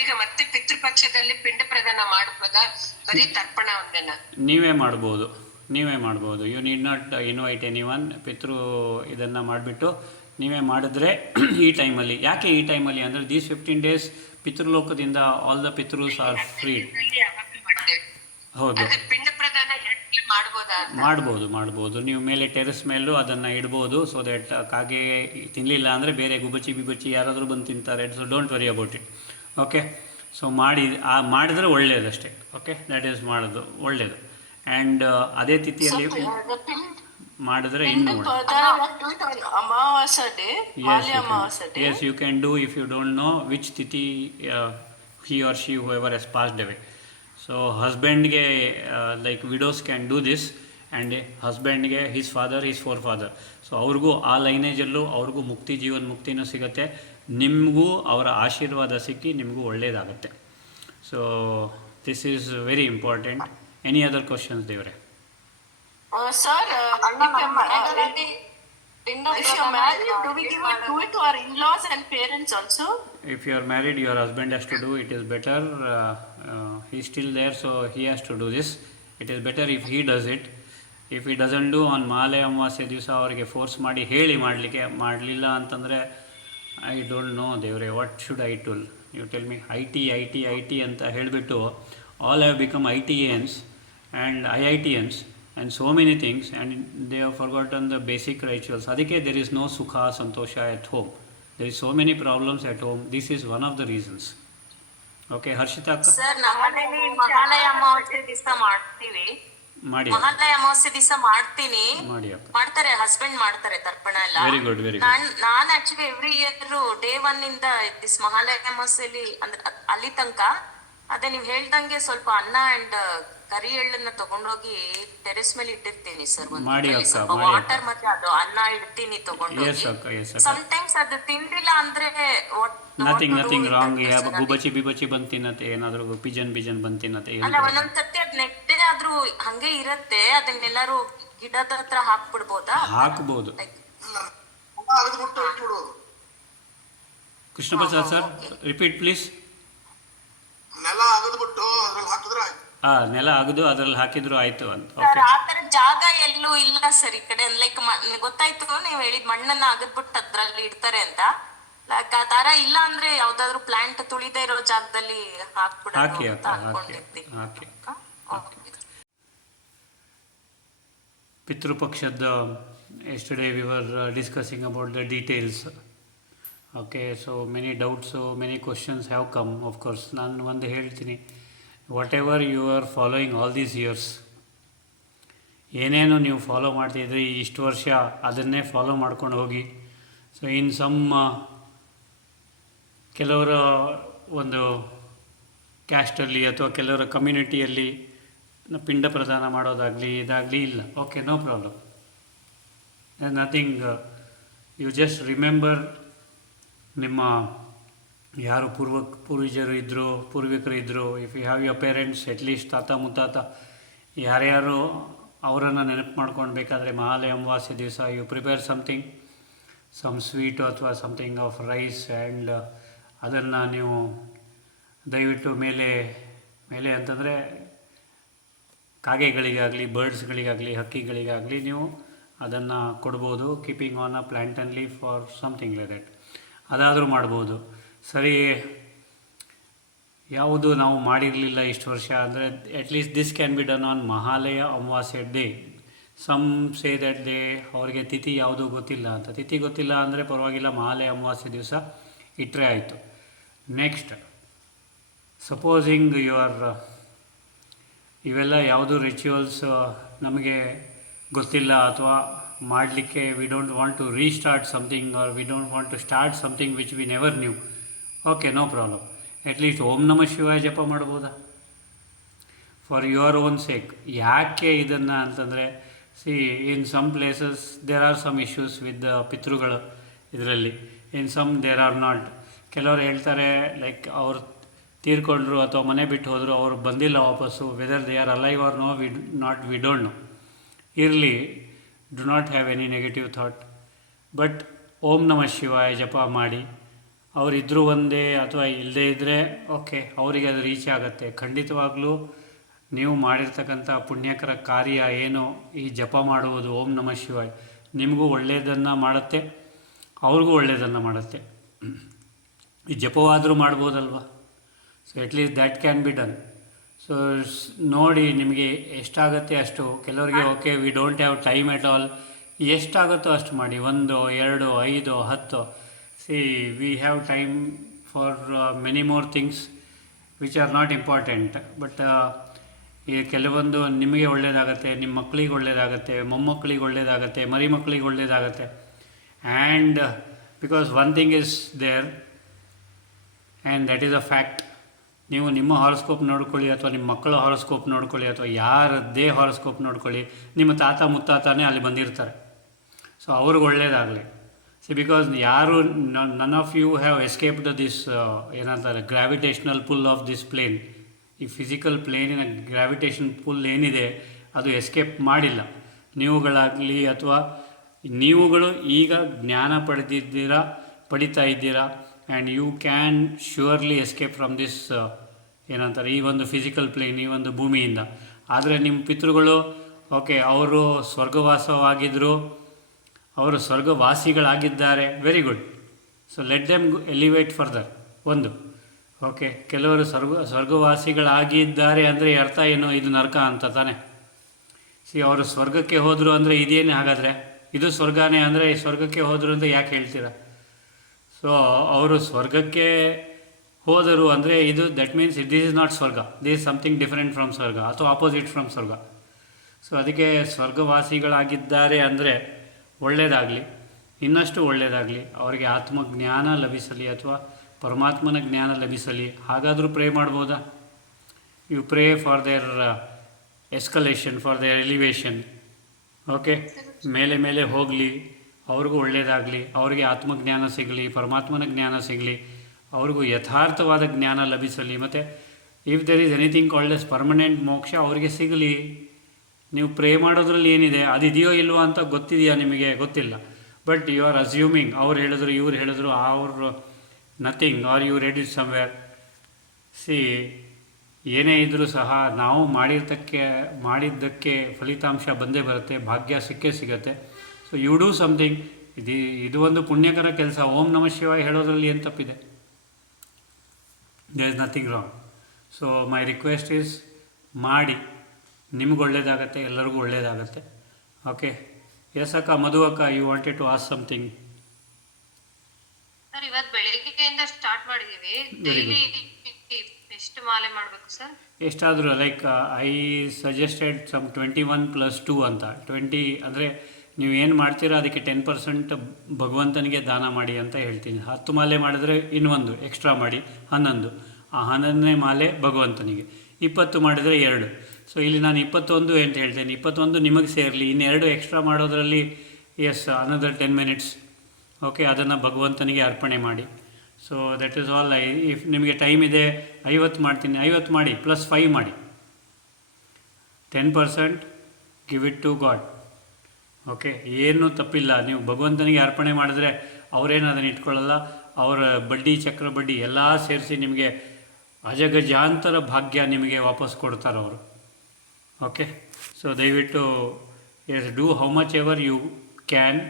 ಈಗ ಮತ್ತೆ ಪಿತೃಪಕ್ಷದಲ್ಲಿ ಪಿಂಡ ಪ್ರದಾನ ಮಾಡಬಹುದಾ? ಬರೀ ತರ್ಪಣ ಒಂದೇನ? ನೀವೇ ಮಾಡ್ಬೋದು. You need not invite any one. ಪಿತೃ ಇದನ್ನು ಮಾಡಿಬಿಟ್ಟು ನೀವೇ ಮಾಡಿದ್ರೆ ಈ ಟೈಮಲ್ಲಿ. ಯಾಕೆ ಈ ಟೈಮಲ್ಲಿ ಅಂದರೆ ದೀಸ್ 15 days ಪಿತೃಲೋಕದಿಂದ ಆಲ್ ದ ಪಿತೃಸ್ ಆರ್ ಫ್ರೀಡ್. ಹೌದು, ಪಿಂಡ ಪ್ರದಾನ ಮಾಡ್ಬೋದು. ನೀವು ಮೇಲೆ ಟೆರೆಸ್ ಮೇಲೂ ಅದನ್ನು ಇಡ್ಬೋದು. ಸೊ ದಟ್ ಕಾಗೆ ತಿನ್ನಲಿಲ್ಲ ಅಂದರೆ ಬೇರೆ ಗುಬಚಿ ಯಾರಾದರೂ ಬಂದು ತಿಂತಾರೆ. So don't worry about it. Okay, so ಮಾಡಿದರೆ ಒಳ್ಳೆಯದಷ್ಟೇ. ಓಕೆ, ದ್ಯಾಟ್ ಈಸ್ ಮಾಡೋದು ಒಳ್ಳೆಯದು. ಆ್ಯಂಡ್ ಅದೇ ತಿಥಿಯಲ್ಲಿ ಮಾಡಿದ್ರೆ ಇನ್ನೂ yes you can do if you don't know which ತಿಥಿ he or she whoever has passed away. So ಹಸ್ಬೆಂಡ್ಗೆ like widows can do this, and ಹಸ್ಬೆಂಡ್ಗೆ his father his forefather. So ಅವ್ರಿಗೂ ಆ ಲೈನೇಜಲ್ಲೂ ಅವ್ರಿಗೂ ಜೀವನ ಮುಕ್ತಿನೂ ಸಿಗುತ್ತೆ, ನಿಮಗೂ ಅವರ ಆಶೀರ್ವಾದ ಸಿಕ್ಕಿ ನಿಮಗೂ ಒಳ್ಳೆಯದಾಗುತ್ತೆ. So this is very important. Any other questions ದೇವ್ರೆ? Sir, if you're married, do we do it to our in-laws and parents also? If you are married, your husband has to do. It is better. He is still there, so he has to do this. It is better if he does it. If he doesn't do, on ಮಾಲೆ ಅಮಾವಾಸ್ಯೆ ದಿವಸ ಅವರಿಗೆ force ಮಾಡಿ ಹೇಳಿ ಮಾಡಲಿಲ್ಲ ಅಂತಂದರೆ I don't know ದೇವ್ರೆ, what should I tell? You tell me. I T ಅಂತ ಹೇಳಿಬಿಟ್ಟು all have become ITANs and IITians and so many things, and they have forgotten the basic rituals. Adike there is no sukha santosha at home. There is so many problems at home. This is one of the reasons. Okay, Harshita akka? Sir, ನಮ್ಮನೇಲಿ ಮಹಾಲಯ ಅಮಾವಾಸ್ಯೆ ದಿವಸ ಮಾಡ್ತೀವಿ. ಮಹಾಲಯ ಅಮಾವಾಸ್ಯೆ ದಿವಸ ಮಾಡ್ತೀನಿ. ಮಾಡ್ತಾರೆ, husband ಮಾಡ್ತಾರೆ ತರ್ಪಣ ಎಲ್ಲ. Very good. ನಾನು ಆಕ್ಚುಲಿ ಎವ್ರಿ ಇಯರ್ ಡೇ 1 ಇಂದ ದಿಸ್ ಮಹಾಲಯ ಅಮಾವಾಸ್ಯೆಲಿ ಅಂದ್ರೆ ಅಲ್ಲಿ ತನಕ ಅದೇ ನೀವು ಹೇಳ್ದಂಗೆ ಸ್ವಲ್ಪ ಅನ್ನ ಅಂಡ್ ಕರಿ ಎಳ್ಳನ್ನ ತಗೊಂಡೋಗಿ ಟೆರೆಸ್ ಮೇಲೆ ಇಟ್ಟಿರ್ತೀನಿ ಸರ್. ವಾಟರ್ ಮತ್ತೆ ಅದು ಅನ್ನ ಇಡ್ತೀನಿ ತಗೊಂಡೋಗಿ. ಸಮ್ ಟೈಮ್ಸ್ ಅದು ತಿಂದಿಲ್ಲ ಅಂದ್ರೆ ನಥಿಂಗ್ ರಾಂಗ್. ಗುಬಚಿ ಬಂದ್ ತಿನ್ನತ್ತೆ, ಏನಾದ್ರು ಪಿಜನ್ ಬಂದ್ ತಿನ್ನತ್ತೆ. ಅಲ್ಲ, ಒಂದೊಂದ್ ಸತಿ ಅದ್ ನೆಟ್ಟೆ ಆದ್ರೂ ಹಂಗೆ ಇರತ್ತೆ. ಅದನ್ನೆಲ್ಲಾರು ಗಿಡದ ಹತ್ರ ಹಾಕ್ಬಿಡ್ಬೋದಾ? ಹಾಕ್ಬೋದು. Krishna Prasad sir, repeat please. ನೆಲ ಅಗದ್ಬಿಟ್ಟು ಅದ್ರಲ್ಲಿ ಹಾಕಿದ್ರೆ ನೆಲ ಅಗದು ಅದ್ರಲ್ಲಿ ಹಾಕಿದ್ರು ಆಯ್ತು ಅಂತ. ಆತರ ಜಾಗ ಎಲ್ಲೂ ಇಲ್ಲ ಸರ್ ಈ ಕಡೆ. ಲೈಕ್ ಗೊತ್ತಾಯ್ತು ನೀವು ಹೇಳಿದ್ ಮಣ್ಣನ್ನ ಅಗದ್ಬಿಟ್ಟು ಅದ್ರಲ್ಲಿ ಇಡ್ತಾರೆ ಅಂತ. ಲೈಕ್ ಆ ತರ ಇಲ್ಲ ಅಂದ್ರೆ ಯಾವ್ದಾದ್ರು ಪ್ಲಾಂಟ್ ತುಳಿದೇ ಇರೋ ಜಾಗದಲ್ಲಿ ಹಾಕಿ. ಪಿತೃಪಕ್ಷದ yesterday we were discussing about the details. Okay, so many doubts, so many questions have come. Of course, ನಾನು ಒಂದು ಹೇಳ್ತೀನಿ, whatever you are following all these years, ಏನೇನು ನೀವು ಫಾಲೋ ಮಾಡ್ತಿದ್ರಿ ಇಷ್ಟು ವರ್ಷ ಅದನ್ನೇ ಫಾಲೋ ಮಾಡ್ಕೊಂಡು ಹೋಗಿ. ಸೊ ಇನ್ ಸಮ್ ಕೆಲವರ ಒಂದು ಕ್ಯಾಸ್ಟಲ್ಲಿ ಅಥವಾ ಕೆಲವರ ಕಮ್ಯುನಿಟಿಯಲ್ಲಿ ಪಿಂಡ ಪ್ರದಾನ ಮಾಡೋದಾಗಲಿ ಇದಾಗಲಿ ಇಲ್ಲ. Okay, no problem, nothing. You just remember ನಿಮ್ಮ ಯಾರು ಪೂರ್ವಿಕರು ಇದ್ದರು, if you have your parents, at least ತಾತ ಮುತ್ತಾತ ಯಾರ್ಯಾರು ಅವರನ್ನು ನೆನಪು ಮಾಡ್ಕೊಂಡು ಬೇಕಾದರೆ ಮಹಾಲಯ ಅಮಾವಾಸ್ಯೆ ದಿವಸ ಯು ಪ್ರಿಪೇರ್ ಸಮ್ ಸ್ವೀಟು ಅಥವಾ ಸಮಥಿಂಗ್ ಆಫ್ ರೈಸ್, ಆ್ಯಂಡ್ ಅದನ್ನು ನೀವು ದಯವಿಟ್ಟು ಮೇಲೆ ಅಂತಂದರೆ ಕಾಗೆಗಳಿಗಾಗಲಿ, ಬರ್ಡ್ಸ್ಗಳಿಗಾಗಲಿ, ಹಕ್ಕಿಗಳಿಗಾಗಲಿ ನೀವು ಅದನ್ನು ಕೊಡ್ಬೋದು. Keeping on a plant and leaf for something like that, ಅದಾದರೂ ಮಾಡ್ಬೋದು. ಸರಿ, ಯಾವುದು ನಾವು ಮಾಡಿರಲಿಲ್ಲ ಇಷ್ಟು ವರ್ಷ ಅಂದರೆ at least this can be done on Mahalaya Amavasya day. Some say that day ಅವರಿಗೆ ತಿಥಿ ಯಾವುದೂ ಗೊತ್ತಿಲ್ಲ ಅಂತ. ತಿಥಿ ಗೊತ್ತಿಲ್ಲ ಅಂದರೆ ಪರವಾಗಿಲ್ಲ, ಮಹಾಲಯ ಅಮಾವಾಸ್ಯೆ ದಿವಸ ಇಟ್ಟರೆ ಆಯಿತು. ನೆಕ್ಸ್ಟ್, ಸಪೋಸಿಂಗ್ ಇವೆಲ್ಲ ಯಾವುದು ರಿಚುವಲ್ಸ್ ನಮಗೆ ಗೊತ್ತಿಲ್ಲ ಅಥವಾ ಮಾಡಲಿಕ್ಕೆ we don't want to restart something, or we don't want to start something which we never knew. Okay, no problem. At least ಓಂ ನಮ ಶಿವಾಯ ಜಪ ಮಾಡ್ಬೋದಾ ಫಾರ್ ಯುವರ್ ಓನ್ ಸೇಕ್. ಯಾಕೆ ಇದನ್ನು ಅಂತಂದರೆ, see in some places there are some issues with ಪಿತೃಗಳು ಇದರಲ್ಲಿ, in some there are not. ಕೆಲವರು ಹೇಳ್ತಾರೆ ಲೈಕ್ ಅವ್ರು ತೀರ್ಕೊಂಡ್ರು ಅಥವಾ ಮನೆ ಬಿಟ್ಟು ಹೋದರು, ಅವರು ಬಂದಿಲ್ಲ ವಾಪಸ್ಸು, whether they are alive or no we don't know. ಇರಲಿ, do not have any negative thought, but ಓಂ ನಮ ಶಿವಾಯ ಜಪ ಮಾಡಿ. ಅವರಿದ್ದರೂ ಒಂದೇ ಅಥವಾ ಇಲ್ಲದೇ ಇದ್ದರೆ ಓಕೆ, ಅವರಿಗೆ ಅದು ರೀಚ್ ಆಗುತ್ತೆ. ಖಂಡಿತವಾಗಲೂ ನೀವು ಮಾಡಿರ್ತಕ್ಕಂಥ ಪುಣ್ಯಕರ ಕಾರ್ಯ ಏನು ಈ ಜಪ ಮಾಡುವುದು ಓಂ ನಮ ಶಿವಾಯ, ನಿಮಗೂ ಒಳ್ಳೆಯದನ್ನು ಮಾಡುತ್ತೆ, ಅವ್ರಿಗೂ ಒಳ್ಳೆಯದನ್ನು ಮಾಡುತ್ತೆ. ಈ ಜಪವಾದರೂ ಮಾಡ್ಬೋದಲ್ವ. So at least that can be done. So ನೋಡಿ ನಿಮಗೆ ಎಷ್ಟಾಗುತ್ತೆ ಅಷ್ಟು. ಕೆಲವರಿಗೆ okay we don't have time at all, ಎಷ್ಟಾಗುತ್ತೋ ಅಷ್ಟು ಮಾಡಿ. 1, 2, 5, 10. See we have time for many more things which are not important. But ಈ ಕೆಲವೊಂದು ನಿಮಗೆ ಒಳ್ಳೆಯದಾಗತ್ತೆ, ನಿಮ್ಮ ಮಕ್ಕಳಿಗೆ ಒಳ್ಳೆಯದಾಗತ್ತೆ, ಮೊಮ್ಮಕ್ಕಳಿಗೆ ಒಳ್ಳೆಯದಾಗತ್ತೆ, ಮರಿ ಮಕ್ಕಳಿಗೆ ಒಳ್ಳೆಯದಾಗತ್ತೆ. And because one thing is there and that is a fact. ನೀವು ನಿಮ್ಮ ಹಾರೋಸ್ಕೋಪ್ ನೋಡ್ಕೊಳ್ಳಿ ಅಥವಾ ನಿಮ್ಮ ಮಕ್ಕಳ ಹಾರೋಸ್ಕೋಪ್ ನೋಡ್ಕೊಳ್ಳಿ ಅಥವಾ ಯಾರದ್ದೇ ಹಾರೋಸ್ಕೋಪ್ ನೋಡ್ಕೊಳ್ಳಿ, ನಿಮ್ಮ ತಾತ ಮುತ್ತಾತನೇ ಅಲ್ಲಿ ಬಂದಿರ್ತಾರೆ. ಸೊ ಅವ್ರಿಗೆ ಒಳ್ಳೆಯದಾಗಲಿ. ಸಿ ಬಿಕಾಸ್ ಯಾರು none of you have escaped this ಏನಂತಾರೆ gravitational pull of this plane. ಈ ಫಿಸಿಕಲ್ ಪ್ಲೇನಿನ ಗ್ರಾವಿಟೇಷನ್ ಪುಲ್ ಏನಿದೆ ಅದು ಎಸ್ಕೇಪ್ ಮಾಡಿಲ್ಲ. ನೀವುಗಳಾಗಲಿ ಅಥವಾ ನೀವುಗಳು ಈಗ ಜ್ಞಾನ ಪಡಿತಾ ಇದ್ದೀರಾ and you can surely escape from this ಏನಂತಾರೆ ಈ ಒಂದು ಫಿಸಿಕಲ್ ಪ್ಲೇನ್, ಈ ಒಂದು ಭೂಮಿಯಿಂದ. ಆದರೆ ನಿಮ್ಮ ಪಿತೃಗಳು ಓಕೆ, ಅವರು ಸ್ವರ್ಗವಾಸವಾಗಿದ್ದರು, ಅವರು ಸ್ವರ್ಗವಾಸಿಗಳಾಗಿದ್ದಾರೆ, very good. So let them elevate further. ಒಂದು ಓಕೆ, ಕೆಲವರು ಸ್ವರ್ಗವಾಸಿಗಳಾಗಿದ್ದಾರೆ ಅಂದರೆ ಅರ್ಥ ಏನು, ಇದು ನರಕ ಅಂತ ತಾನೆ. ಸಿ ಅವರು ಸ್ವರ್ಗಕ್ಕೆ ಹೋದರು ಅಂದರೆ ಇದೇನು ಹಾಗಾದರೆ, ಇದು ಸ್ವರ್ಗನೇ ಅಂದರೆ ಸ್ವರ್ಗಕ್ಕೆ ಹೋದರು ಅಂತ ಯಾಕೆ ಹೇಳ್ತೀರಾ? ಸೊ ಅವರು ಸ್ವರ್ಗಕ್ಕೆ ಹೋದರು ಅಂದರೆ ಇದು that means this is not ಸ್ವರ್ಗ, this is something different from ಸ್ವರ್ಗ ಅಥವಾ ಆಪೋಸಿಟ್ ಫ್ರಮ್ ಸ್ವರ್ಗ. ಸೊ ಅದಕ್ಕೆ ಸ್ವರ್ಗವಾಸಿಗಳಾಗಿದ್ದಾರೆ ಅಂದರೆ ಒಳ್ಳೆಯದಾಗಲಿ, ಇನ್ನಷ್ಟು ಒಳ್ಳೆಯದಾಗಲಿ, ಅವರಿಗೆ ಆತ್ಮಜ್ಞಾನ ಲಭಿಸಲಿ ಅಥವಾ ಪರಮಾತ್ಮನ ಜ್ಞಾನ ಲಭಿಸಲಿ. ಹಾಗಾದರೂ ಪ್ರೇ ಮಾಡ್ಬೋದಾ? You pray for their escalation, for their elevation. Okay, ಮೇಲೆ ಮೇಲೆ ಹೋಗಲಿ, ಅವ್ರಿಗೂ ಒಳ್ಳೆಯದಾಗಲಿ, ಅವರಿಗೆ ಆತ್ಮಜ್ಞಾನ ಸಿಗಲಿ, ಪರಮಾತ್ಮನ ಜ್ಞಾನ ಸಿಗಲಿ, ಅವ್ರಿಗೂ ಯಥಾರ್ಥವಾದ ಜ್ಞಾನ ಲಭಿಸಲಿ. ಮತ್ತು if there is anything called as permanent ಮೋಕ್ಷ ಅವರಿಗೆ ಸಿಗಲಿ. ನೀವು ಪ್ರೇ ಮಾಡೋದ್ರಲ್ಲಿ ಏನಿದೆ, ಅದಿದೆಯೋ ಇಲ್ವೋ ಅಂತ ಗೊತ್ತಿದೆಯಾ ನಿಮಗೆ? ಗೊತ್ತಿಲ್ಲ. ಬಟ್ ಯು ಆರ್ ಅಸ್ಯೂಮಿಂಗ್, ಅವ್ರು ಹೇಳಿದ್ರು ಇವ್ರು ಹೇಳಿದ್ರು, ಅವ್ರು nothing, are you read it somewhere. See ಏನೇ ಇದ್ದರೂ ಸಹ ನಾವು ಮಾಡಿದ್ದಕ್ಕೆ ಫಲಿತಾಂಶ ಬಂದೇ ಬರುತ್ತೆ, ಭಾಗ್ಯ ಸಿಕ್ಕೇ ಸಿಗುತ್ತೆ. So you do something. ಇದು ಒಂದು ಪುಣ್ಯಕರ ಕೆಲಸ. ಓಂ ನಮಃ ಶಿವಾಯ ಹೇಳೋದ್ರಲ್ಲಿ ಏನು ತಪ್ಪಿದೆ? There is nothing wrong. So my request is ಮಾಡಿ, ನಿಮ್ಗೆ ಒಳ್ಳೆಯದಾಗತ್ತೆ, ಎಲ್ಲರಿಗೂ ಒಳ್ಳೆಯದಾಗತ್ತೆ. ಓಕೆ, ಎಸ್ ಅಕ್ಕ, ಮಧು ಅಕ್ಕ, you wanted to ask something. Sir, ಇವತ್ತು ಬೆಳಿಗ್ಗೆಯಿಂದ ಸ್ಟಾರ್ಟ್ ಮಾಡಿದೀವಿ. ಡೈಲಿ ಎಷ್ಟು ಮಾಲೆ ಮಾಡಬೇಕು ಸರ್? ಎಷ್ಟಾದರೂ ಲೈಕ್ ಐ ಸಜೆಸ್ಟೆಡ್ ಸಮ್ 21 + 2 ಅಂತ. 20 ಅಂದರೆ ನೀವು ಏನು ಮಾಡ್ತೀರಾ ಅದಕ್ಕೆ 10% ಭಗವಂತನಿಗೆ ದಾನ ಮಾಡಿ ಅಂತ ಹೇಳ್ತೀನಿ. 10 ಮಾಲೆ ಮಾಡಿದ್ರೆ ಇನ್ನೊಂದು ಎಕ್ಸ್ಟ್ರಾ ಮಾಡಿ 11. ಆ 11ನೇ ಮಾಲೆ ಭಗವಂತನಿಗೆ. 20 ಮಾಡಿದರೆ 2. ಸೊ ಇಲ್ಲಿ ನಾನು 21 ಅಂತ ಹೇಳ್ತೇನೆ. 21 ನಿಮಗೆ ಸೇರಲಿ. ಇನ್ನೆರಡು ಎಕ್ಸ್ಟ್ರಾ ಮಾಡೋದರಲ್ಲಿ ಎಸ್ ಅನದರ್ 10 minutes. ಓಕೆ, ಅದನ್ನು ಭಗವಂತನಿಗೆ ಅರ್ಪಣೆ ಮಾಡಿ. So that is all. If ನಿಮಗೆ ಟೈಮ್ ಇದೆ 50 ಮಾಡ್ತೀನಿ, 50 ಮಾಡಿ, +5 ಮಾಡಿ. 10% give it to God. Okay, ಏನೂ ತಪ್ಪಿಲ್ಲ. ನೀವು ಭಗವಂತನಿಗೆ ಅರ್ಪಣೆ ಮಾಡಿದ್ರೆ ಅವರೇನು ಅದನ್ನು ಇಟ್ಕೊಳ್ಳಲ್ಲ. ಅವರ ಬಡ್ಡಿ, ಚಕ್ರ ಬಡ್ಡಿ ಎಲ್ಲ ಸೇರಿಸಿ ನಿಮಗೆ ಅಜಗಜಾಂತರ ಭಾಗ್ಯ ನಿಮಗೆ ವಾಪಸ್ ಕೊಡ್ತಾರೆ ಅವರು. ಓಕೆ, ಸೊ ದಯವಿಟ್ಟು yes do how much ever you can.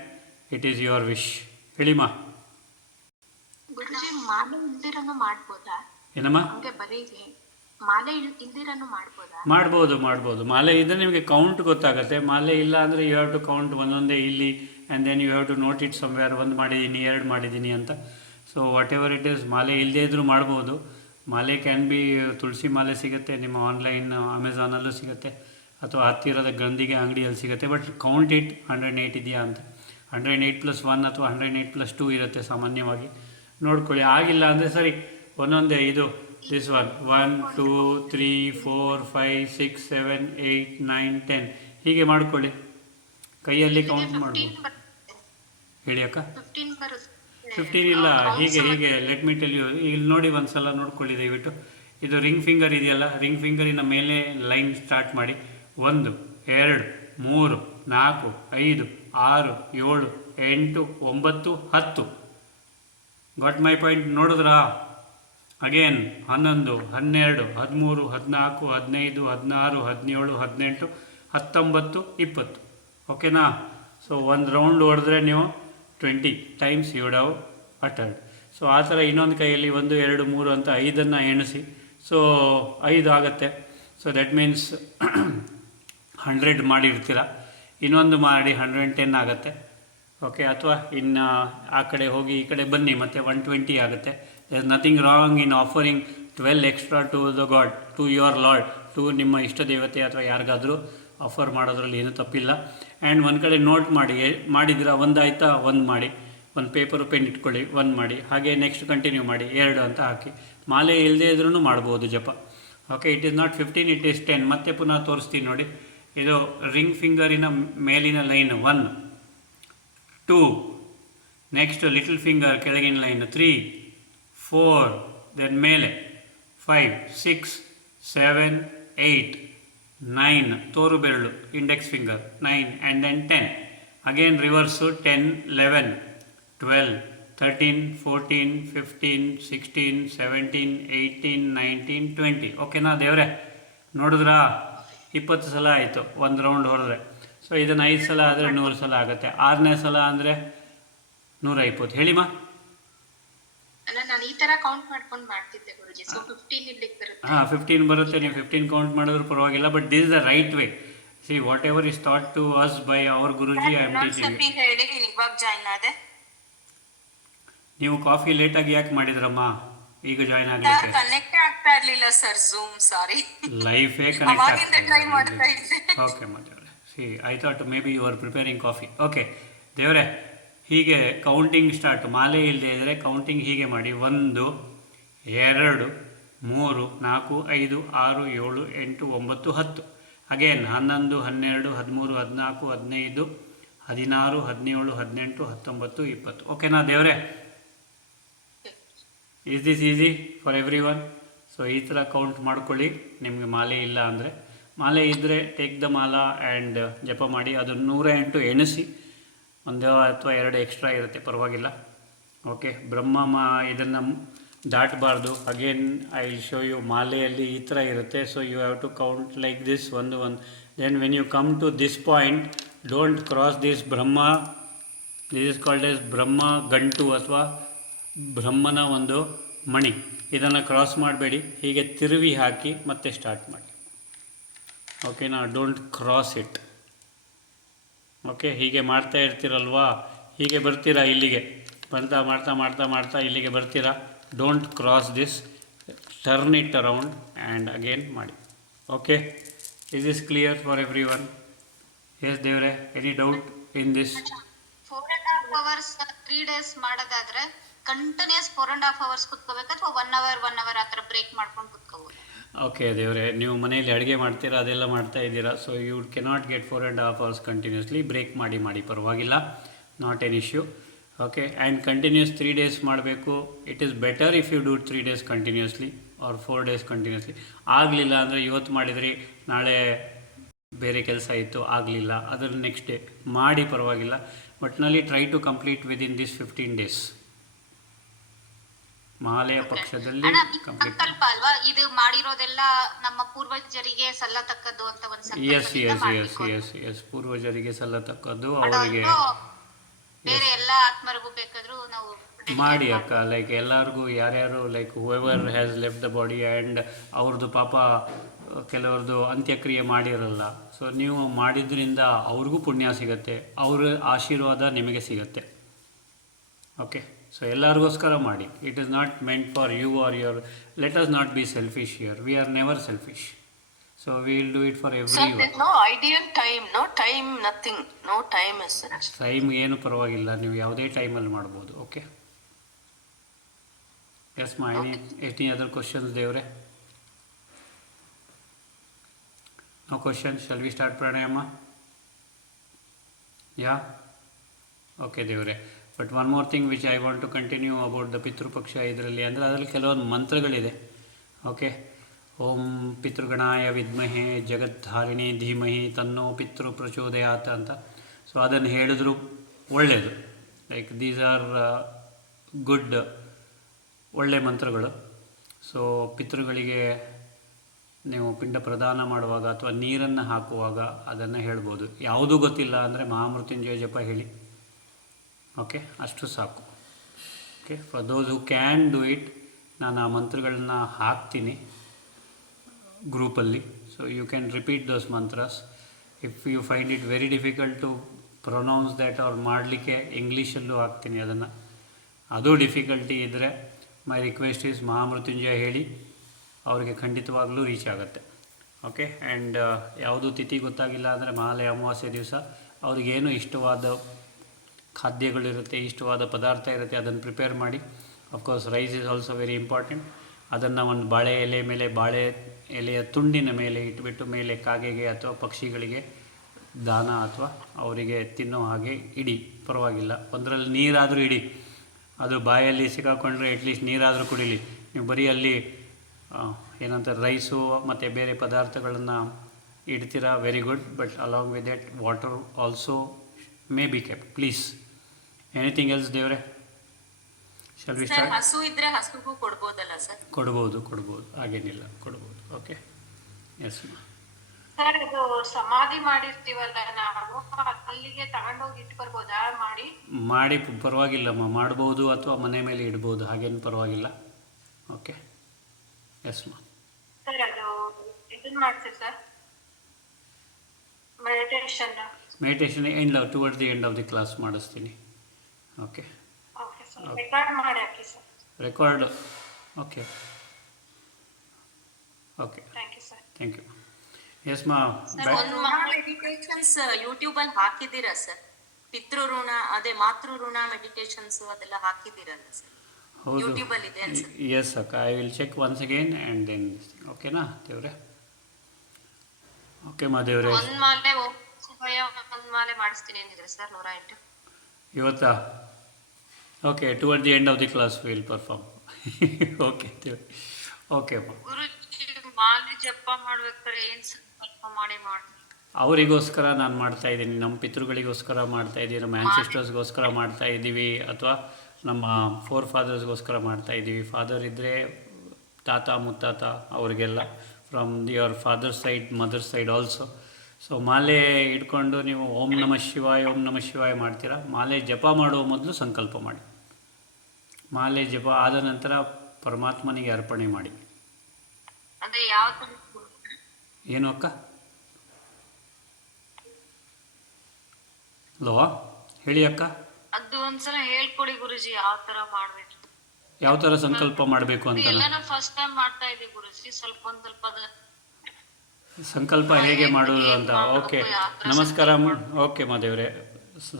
It is your wish. ಹೇಳಿಮ್ಮ. ಗುರುಜಿ, ಮಾಲೆ ಇಲ್ದಿರನು ಮಾಡ್ಬೋದಾ? ಏನಮ್ಮ? ಹಂಗೆ ಬರೀ ಮಾಲೆ ಇಲ್ದಿರನು ಮಾಡ್ಬೋದಾ? ಮಾಡ್ಬೋದು. ಮಾಲೆ ಇದ್ದರೆ ನಿಮಗೆ ಕೌಂಟ್ ಗೊತ್ತಾಗುತ್ತೆ. ಮಾಲೆ ಇಲ್ಲ ಅಂದರೆ ಯು ಹ್ಯಾವ್ ಟು ಕೌಂಟ್ ಒಂದೊಂದೇ ಇಲ್ಲಿ and then you have to note it somewhere. 1 ಮಾಡಿದ್ದೀನಿ, 2 ಮಾಡಿದ್ದೀನಿ ಅಂತ. So whatever it is, ಮಾಲೆ ಇಲ್ಲದೇ ಇದ್ದರೂ ಮಾಡ್ಬೋದು. ಮಾಲೆ ಕ್ಯಾನ್ ಬಿ ತುಳಸಿ ಮಾಲೆ ಸಿಗುತ್ತೆ, ನಿಮ್ಮ ಆನ್ಲೈನ್ ಅಮೆಝಾನಲ್ಲೂ ಸಿಗುತ್ತೆ ಅಥವಾ ಹತ್ತಿರದ ಗಂಧಿಗೆ ಅಂಗಡಿಯಲ್ಲಿ ಸಿಗುತ್ತೆ. ಬಟ್ ಕೌಂಟ್ ಇಟ್ 108 ಇದೆಯಾ ಅಂತ. 108 + 1 ಅಥವಾ 108 + 2 ಇರುತ್ತೆ ಸಾಮಾನ್ಯವಾಗಿ. ನೋಡ್ಕೊಳ್ಳಿ. ಆಗಿಲ್ಲ ಅಂದರೆ ಸರಿ, ಒಂದೊಂದೇ ಇದು ದಿಸ್ 1 2 3 4 5 6 7 8 9 10 ಹೀಗೆ ಮಾಡ್ಕೊಳ್ಳಿ. ಕೈಯಲ್ಲಿ ಕೌಂಟ್ ಮಾಡ್ಬೋದು. ಹೇಳಿ ಅಕ್ಕ. 15 ಬರುತ್ತೆ. 15 ಇಲ್ಲ, ಹೀಗೆ ಲೆಟ್ ಮಿ ಟೆಲ್ ಯು. ಇಲ್ಲಿ ನೋಡಿ ಒಂದು ಸಲ ನೋಡ್ಕೊಳ್ಳಿ ದಯವಿಟ್ಟು. ಇದು ರಿಂಗ್ ಫಿಂಗರ್ ಇದೆಯಲ್ಲ, ರಿಂಗ್ ಫಿಂಗರಿನ ಮೇಲೆ ಲೈನ್ ಸ್ಟಾರ್ಟ್ ಮಾಡಿ. 1 2 3 4 5 6 7 8 9 10. Got my point? ನೋಡಿದ್ರಾ? ಅಗೇನ್ 11 12 13 14 15 16 17 18 19 20. ಓಕೆನಾ? ಸೊ ಒಂದು ರೌಂಡ್ ಹೊಡೆದ್ರೆ ನೀವು 20 times you would have uttered. So ಆ ಥರ ಇನ್ನೊಂದು ಕೈಯಲ್ಲಿ 1 2 3 ಅಂತ 5 ಎಣಿಸಿ. ಸೊ 5 ಆಗುತ್ತೆ. So that means 100 ಮಾಡಿರ್ತೀರ. ಇನ್ನೊಂದು ಮಾಡಿ 110 ಆಗುತ್ತೆ. ಓಕೆ, ಅಥವಾ ಇನ್ನು ಆ ಕಡೆ ಹೋಗಿ ಈ ಕಡೆ ಬನ್ನಿ, ಮತ್ತು 120 ಆಗುತ್ತೆ. There is nothing wrong in offering 12 extra to the God, to your Lord, to ನಿಮ್ಮ ಇಷ್ಟ ದೇವತೆ ಅಥವಾ ಯಾರಿಗಾದರೂ ಆಫರ್ ಮಾಡೋದ್ರಲ್ಲಿ ಏನೂ ತಪ್ಪಿಲ್ಲ. ಆ್ಯಂಡ್ ಒಂದು ಕಡೆ ನೋಟ್ ಮಾಡಿ, ಮಾಡಿದಿರ ಒಂದು ಆಯಿತಾ, ಒಂದು ಮಾಡಿ, ಒಂದು ಪೇಪರು ಪೆನ್ ಇಟ್ಕೊಳ್ಳಿ, ಒಂದು ಮಾಡಿ, ಹಾಗೆ ನೆಕ್ಸ್ಟ್ ಕಂಟಿನ್ಯೂ ಮಾಡಿ, 2 ಅಂತ ಹಾಕಿ. ಮಾಲೆ ಇಲ್ಲದೇ ಇದ್ರೂ ಮಾಡ್ಬೋದು ಜಪ. Okay, it is not 15, it is 10. ಮತ್ತೆ ಪುನಃ ತೋರಿಸ್ತೀನಿ ನೋಡಿ. ಇದು ರಿಂಗ್ ಫಿಂಗರಿನ ಮೇಲಿನ ಲೈನ್ 1 2, ನೆಕ್ಸ್ಟ್ ಲಿಟಲ್ ಫಿಂಗರ್ ಕೆಳಗಿನ ಲೈನ್ 3 4, ದೆನ್ ಮೇಲೆ 5 6 7 8 9, ತೋರು ಬೆರಳು index finger 9, and then 10. Again reverse 10 11 12 13 14 15 16 17 18 19 20. ಓಕೆನಾ ದೇವ್ರೆ? ನೋಡಿದ್ರಾ? 20 ಸಲ ಆಯಿತು ಒಂದು ರೌಂಡ್ ಹೊಡೆದ್ರೆ. ಸೊ ಇದನ್ನು 5 ಸಲ ಆದರೆ 100 ಸಲ ಆಗುತ್ತೆ. 6ನೇ ಸಲ ಅಂದರೆ 120. ಹೇಳಿಮ್ಮ. ಅಲ್ಲ, ನಾನು ಈ ತರ ಕೌಂಟ್ ಮಾಡ್ಕೊಂಡು ಮಾಡ್ತಿದ್ದೆ ಗುರುಜಿ. ಸೊ 15 ಇಲ್ಲಿಗೆ ಬರುತ್ತೆ. ಹಾಂ, 15 ಬರುತ್ತೆ. ನೀವು 15 ಕೌಂಟ್ ಮಾಡಿದ್ರು ಪರವಾಗಿಲ್ಲ. But this is the right way. See whatever is thought to us by our Guruji, I am teaching. ಹೇಳಿ, ನೀನು ಇವಾಗ ಜಾಯ್ನ್ ಆದೆ. ನೀವು ಕಾಫಿ ಲೇಟಾಗಿ ಯಾಕೆ ಮಾಡಿದ್ರಮ್ಮ? ಈಗ ಜಾಯ್ನ್ ಆಗಲಿಕ್ಕೆ ಕನೆಕ್ಟ್ ಆಗ್ತಾ ಇರ್ಲಿಲ್ಲ ಸರ್, ಝೂಮ್. ಸಾರಿ, ಲೈಫೇ ಅವಾಗಿಂದ ಟ್ರೈ ಕನೆಕ್ಟ್ ಮಾಡ್ತಾ ಇದ್ದೆ. ಓಕೆ ಮತ್ತೆ see I thought may be you are preparing coffee. Okay ದೇವರೇ, ಹೀಗೆ ಕೌಂಟಿಂಗ್ ಸ್ಟಾರ್ಟ್. ಮಾಲೆ ಇಲ್ಲದೆ ಇದ್ದರೆ ಕೌಂಟಿಂಗ್ ಹೀಗೆ ಮಾಡಿ. 1 2 3 4 5 6 7 8 9 10. ಅಗೇನ್ 11 12 13 14 15 16 17 18 19 20. ಓಕೆನಾ ದೇವರೇ? Is this easy for every one? So ಈ ಥರ ಕೌಂಟ್ ಮಾಡ್ಕೊಳ್ಳಿ. ನಿಮಗೆ ಮಾಲೆ ಇಲ್ಲ ಅಂದರೆ, ಮಾಲೆ ಇದ್ದರೆ ಟೇಕ್ ದ ಮಾಲಾ ಆ್ಯಂಡ್ ಜಪ ಮಾಡಿ. ಅದು 108 ಎಣಿಸಿ. 1 ಅಥವಾ 2 ಎಕ್ಸ್ಟ್ರಾ ಇರುತ್ತೆ, ಪರವಾಗಿಲ್ಲ. ಓಕೆ, ಇದನ್ನು ದಾಟಬಾರ್ದು. Again I will show you. ಮಾಲೆಯಲ್ಲಿ ಈ ಥರ ಇರುತ್ತೆ. So you have to count like this 1 1. Then when you come to this point, don't cross this Brahma. This is called as Brahma ಗಂಟು ಅಥವಾ ಬ್ರಹ್ಮನ ಒಂದು ಮಣಿ. ಇದನ್ನು ಕ್ರಾಸ್ ಮಾಡಬೇಡಿ. ಹೀಗೆ ತಿರುವಿ ಹಾಕಿ ಮತ್ತೆ ಸ್ಟಾರ್ಟ್ ಮಾಡಿ. ಓಕೆನಾ? Don't cross it. ಓಕೆ, ಹೀಗೆ ಮಾಡ್ತಾ ಇರ್ತೀರಲ್ವಾ, ಹೀಗೆ ಬರ್ತೀರಾ ಇಲ್ಲಿಗೆ. ಮಾಡ್ತಾ ಮಾಡ್ತಾ ಮಾಡ್ತಾ ಮಾಡ್ತಾ ಇಲ್ಲಿಗೆ ಬರ್ತೀರಾ. Don't cross this. Turn it around and again ಮಾಡಿ. Okay, is this clear for everyone? Yes ದೇವ್ರೆ, any doubt in this? 4.5 hours 3 days ಮಾಡೋದಾದ್ರೆ ಕಂಟಿನ್ಯೂಸ್ 4.5 hours ಕುತ್ಕೋಬೇಕು, ಅಥವಾ 1 hour ಆ ಥರ ಬ್ರೇಕ್ ಮಾಡ್ಕೊಂಡು ಕುತ್ಕೋಬೋದು? ಓಕೆ ದೇವರೇ, ನೀವು ಮನೆಯಲ್ಲಿ ಅಡುಗೆ ಮಾಡ್ತೀರಾ, ಅದೆಲ್ಲ ಮಾಡ್ತಾ ಇದ್ದೀರಾ. So you cannot get 4.5 hours continuously. Break ಮಾಡಿ ಪರವಾಗಿಲ್ಲ, not an issue. Okay, and continues 3 days ಮಾಡಬೇಕು. It is better if you do 3 days continuously or 4 days continuously. ಆಗಲಿಲ್ಲ ಅಂದರೆ ಇವತ್ತು ಮಾಡಿದ್ರಿ, ನಾಳೆ ಬೇರೆ ಕೆಲಸ ಇತ್ತು, ಆಗಲಿಲ್ಲ, ಅದರ ನೆಕ್ಸ್ಟ್ ಡೇ ಮಾಡಿ, ಪರವಾಗಿಲ್ಲ. ಒಟ್ಟಿನಲ್ಲಿ try to complete within this 15 days. ಮಾಲೆಯ ಪಕ್ಷದಲ್ಲಿ ಕಂಪ್ಲೀಟ್. ಸಂಕಲ್ಪ ಅಲ್ವಾ ಇದು? ಮಾಡಿರೋದೆಲ್ಲ ನಮ್ಮ ಪೂರ್ವಜರಿಗೆ ಸಲ್ಲತಕ್ಕದ್ದು ಅಂತ ಒಂದು ಸಂಕಲ್ಪ. ಎಸ್ ಪೂರ್ವಜರಿಗೆ ಸಲ್ಲತಕ್ಕದ್ದು, ಅವರಿಗೆ ಬೇರೆ ಎಲ್ಲ ಆತ್ಮರಿಗೂ ಬೇಕಾದ್ರೂ ನಾವು ಮಾಡಿ ಅಕ್ಕ. ಲೈಕ್ ಎಲ್ಲರಿಗೂ, ಯಾರ್ಯಾರು like whoever has left the body and ಅವ್ರದ್ದು ಪಾಪ ಕೆಲವ್ರದ್ದು ಅಂತ್ಯಕ್ರಿಯೆ ಮಾಡಿರಲ್ಲ. ಸೊ ನೀವು ಮಾಡಿದ್ರಿಂದ ಅವ್ರಿಗೂ ಪುಣ್ಯ ಸಿಗುತ್ತೆ, ಅವ್ರ ಆಶೀರ್ವಾದ ನಿಮಗೆ ಸಿಗುತ್ತೆ. ಓಕೆ, ಸೊ ಎಲ್ಲರಿಗೋಸ್ಕರ ಮಾಡಿ. It is not meant for you or your. Let us not be selfish here. We are never selfish. So we will do it for everyone. No ideal time, no time, nothing, no time is such. Time ಏನು ಪರವಾಗಿಲ್ಲ, ನೀವು ಯಾವುದೇ ಟೈಮಲ್ಲಿ ಮಾಡ್ಬೋದು. Okay. Yes ಮಾ any other questions ದೇವ್ರೆ? No question, shall we start pranayama? Yeah okay ದೇವ್ರೆ. But one more thing which I want to continue about the ಪಿತೃಪಕ್ಷ ಇದರಲ್ಲಿ, ಅಂದರೆ ಅದರಲ್ಲಿ ಕೆಲವೊಂದು ಮಂತ್ರಗಳಿದೆ. ಓಕೆ, ಓಂ ಪಿತೃಗಣಾಯ ವಿದ್ಮಹೆ ಜಗದ್ಧಾರಿಣಿ ಧೀಮಹಿ ತನ್ನೋ ಪಿತೃ ಪ್ರಚೋದಯಾತ್ ಅಂತ. ಸೊ ಅದನ್ನು ಹೇಳಿದ್ರು ಒಳ್ಳೆಯದು. ಲೈಕ್ ದೀಸ್ ಆರ್ ಗುಡ್, ಒಳ್ಳೆಯ ಮಂತ್ರಗಳು. ಸೊ ಪಿತೃಗಳಿಗೆ ನೀವು ಪಿಂಡ ಪ್ರದಾನ ಮಾಡುವಾಗ ಅಥವಾ ನೀರನ್ನು ಹಾಕುವಾಗ ಅದನ್ನು ಹೇಳ್ಬೋದು. ಯಾವುದೂ ಗೊತ್ತಿಲ್ಲ ಅಂದರೆ ಮಹಾಮೃತ್ಯುಂಜಯ ಜಪ ಹೇಳಿ. ಓಕೆ, ಅಷ್ಟು ಸಾಕು. Okay, for those who can do it, ನಾನು ಆ ಮಂತ್ರಗಳನ್ನ ಹಾಕ್ತೀನಿ ಗ್ರೂಪಲ್ಲಿ. So you can repeat those mantras. If you find it very difficult to pronounce that ಅವ್ರು ಮಾಡಲಿಕ್ಕೆ ಇಂಗ್ಲೀಷಲ್ಲೂ ಹಾಕ್ತೀನಿ ಅದನ್ನು. ಅದು ಡಿಫಿಕಲ್ಟಿ ಇದ್ದರೆ ಮೈ ರಿಕ್ವೆಸ್ಟ್ ಈಸ್ ಮಹಾಮೃತ್ಯುಂಜಯ ಹೇಳಿ, ಅವರಿಗೆ ಖಂಡಿತವಾಗಲೂ ರೀಚ್ ಆಗುತ್ತೆ. ಓಕೆ, ಆ್ಯಂಡ್ ಯಾವುದೂ ತಿಥಿ ಗೊತ್ತಾಗಿಲ್ಲ ಅಂದರೆ ಮಹಾಲಯ ಅಮಾವಾಸ್ಯೆ ದಿವಸ ಅವ್ರಿಗೇನು ಇಷ್ಟವಾದ ಖಾದ್ಯಗಳಿರುತ್ತೆ, ಇಷ್ಟವಾದ ಪದಾರ್ಥ ಇರುತ್ತೆ, ಅದನ್ನು ಪ್ರಿಪೇರ್ ಮಾಡಿ. Of course rice is also very important. ಅದನ್ನು ಒಂದು ಬಾಳೆ ಎಲೆ ಮೇಲೆ, ಬಾಳೆ ಎಲೆಯ ತುಂಡಿನ ಮೇಲೆ ಇಟ್ಬಿಟ್ಟು ಮೇಲೆ ಕಾಗೆಗೆ ಅಥವಾ ಪಕ್ಷಿಗಳಿಗೆ ದಾನ ಅಥವಾ ಅವರಿಗೆ ತಿನ್ನೋ ಹಾಗೆ ಇಡಿ, ಪರವಾಗಿಲ್ಲ. ಒಂದರಲ್ಲಿ ನೀರಾದರೂ ಇಡಿ, ಅದು ಬಾಯಲ್ಲಿ ಸಿಕ್ಕಾಕೊಂಡ್ರೆ ಅಟ್ಲೀಸ್ಟ್ ನೀರಾದರೂ ಕುಡೀಲಿ. ನೀವು ಬರೀ ಅಲ್ಲಿ ಏನಂತಾರೆ ರೈಸು ಮತ್ತು ಬೇರೆ ಪದಾರ್ಥಗಳನ್ನು ಇಡ್ತೀರಾ, very good, but along with that water also may be kept please. Anything else ದೇವ್ರೆ? Shall we sir start? ಹಸು ಇದ್ರೆ ಹಸುಗೂ ಕೊಡ್ಬೋದಲ್ಲ ಸರ್? ಕೊಡ್ಬೋದು, ಹಾಗೇನಿಲ್ಲ, ಕೊಡ್ಬೋದು. ಓಕೆ, ಎಸ್ ಮಾ. ಸರ್ ಇದು ಸಮಾಧಿ ಮಾಡಿರ್ತೀವಲ್ಲ ನಾವು, ಅಲ್ಲಿಗೆ ತಗೊಂಡೋಗಿ ಇಟ್ಟು ಬರ್ಬೋದಾ ಮಾಡಿ? ಪರವಾಗಿಲ್ಲಮ್ಮ, ಮಾಡ್ಬೋದು ಅಥವಾ ಮನೆ ಮೇಲೆ ಇಡ್ಬೋದು, ಹಾಗೇನು ಪರವಾಗಿಲ್ಲ. ಓಕೆ, ಎಸ್ ಮಾ. ಸರ್ ಅದು ಇದನ್ನ ಮಾಡ್ತೀವಿ sir, meditation towards the end of the class ಮಾಡಿಸ್ತೀನಿ. ಓಕೆ, ಓಕೆ ಸರ್, ರೆಕಾರ್ಡ್ ಮಾಡಿ ಹಾಕಿ sir. Record, okay okay, thank you sir. Thank you. Yes ಮಾ. ಮೆಡಿಟೇಷನ್ಸ್ ಯೂಟ್ಯೂಬ್ ಅಲ್ಲಿ ಹಾಕಿದ್ದೀರಾ ಸರ್? ಪಿತೃ ಋಣ, ಅದೇ ಮಾತೃ ಋಣ ಮೆಡಿಟೇಷನ್ಸ್ ಅದೆಲ್ಲ ಹಾಕಿದ್ದೀರಲ್ಲ ಸರ್? ಹೌದು, ಯೂಟ್ಯೂಬ್ ಅಲ್ಲಿ ಇದೆ ಅನ್ಸುತ್ತೆ. ಎಸ್ ಅಕ್ಕ, I will check once again and then. ಓಕೆನಾ ದೇವ್ರೆ? ಓಕೆ ಮಾ ದೇವ್ರೆ. ಒಂದ್ ಮಾಲೆ ಮಾಡಿಸ್ತೀನಿ ಅಂದಿದ್ರೆ ಸರ್ 108 ಇವತ್ತಾ? Okay, toward the end of the class will perform. Okay ದೇವ್ರೆ. ಓಕೆ ಅಮ್ಮ. ಗುರುಜಿ ಮಾಲೆ ಜಪ ಮಾಡ್ಬೇಕಾದ್ರೆ ಏನ್ ಸಂಕಲ್ಪ ಮಾಡಿ ಅವರಿಗೋಸ್ಕರ ನಾನು ಮಾಡ್ತಾ ಇದ್ದೀನಿ, ನಮ್ಮ ಪಿತೃಗಳಿಗೋಸ್ಕರ ಮಾಡ್ತಾ ಇದ್ದೀವಿ, ನಮ್ಮ ಆ್ಯನ್ಸಿಸ್ಟರ್ಸ್ಗೋಸ್ಕರ ಮಾಡ್ತಾ ಇದ್ದೀವಿ, ಅಥವಾ ನಮ್ಮ ಫೋರ್ ಫಾದರ್ಸ್ಗೋಸ್ಕರ ಮಾಡ್ತಾ ಇದ್ದೀವಿ. ಫಾದರ್ ಇದ್ದರೆ ತಾತ ಮುತ್ತಾತ ಅವರಿಗೆಲ್ಲ, from your father side, mother side also. So ಮಾಲೆ ಇಟ್ಕೊಂಡು ನೀವು ಓಂ ನಮಃ ಶಿವಾಯ, ಓಂ ನಮಃ ಶಿವಾಯ ಮಾಡ್ತೀರಾ. ಮಾಲೆ ಜಪ ಮಾಡುವ ಮೊದಲು ಸಂಕಲ್ಪ ಮಾಡಿ. ಮಾಲೆ ಜಪ ಆದ ನಂತರ ಪರಮಾತ್ಮನಿಗೆ ಅರ್ಪಣೆ ಮಾಡಿ. ಅದೇ ಯಾವ ಏನು ಅಕ್ಕ? ಲೋ ಹೇಳಿ ಅಕ್ಕ. ಅದು ಒಂದ್ಸಲ ಹೇಳ್ಕೊಡಿ ಗುರುಜಿ, ಯಾವ ತರ ಮಾಡ್ಬೇಕು, ಯಾವ ಥರ ಸಂಕಲ್ಪ ಮಾಡಬೇಕು ಅಂತ. ಎಲ್ಲ ಫಸ್ಟ್ ಟೈಮ್ ಮಾಡ್ತಾ ಇದ್ದೀವಿ ಗುರುಜಿ, ಸ್ವಲ್ಪ ಸಂಕಲ್ಪ ಹೇಗೆ ಮಾಡೋದು ಅಂತ. ಓಕೆ, ನಮಸ್ಕಾರ. ಓಕೆ ಮಾದೇವ್ರೆ,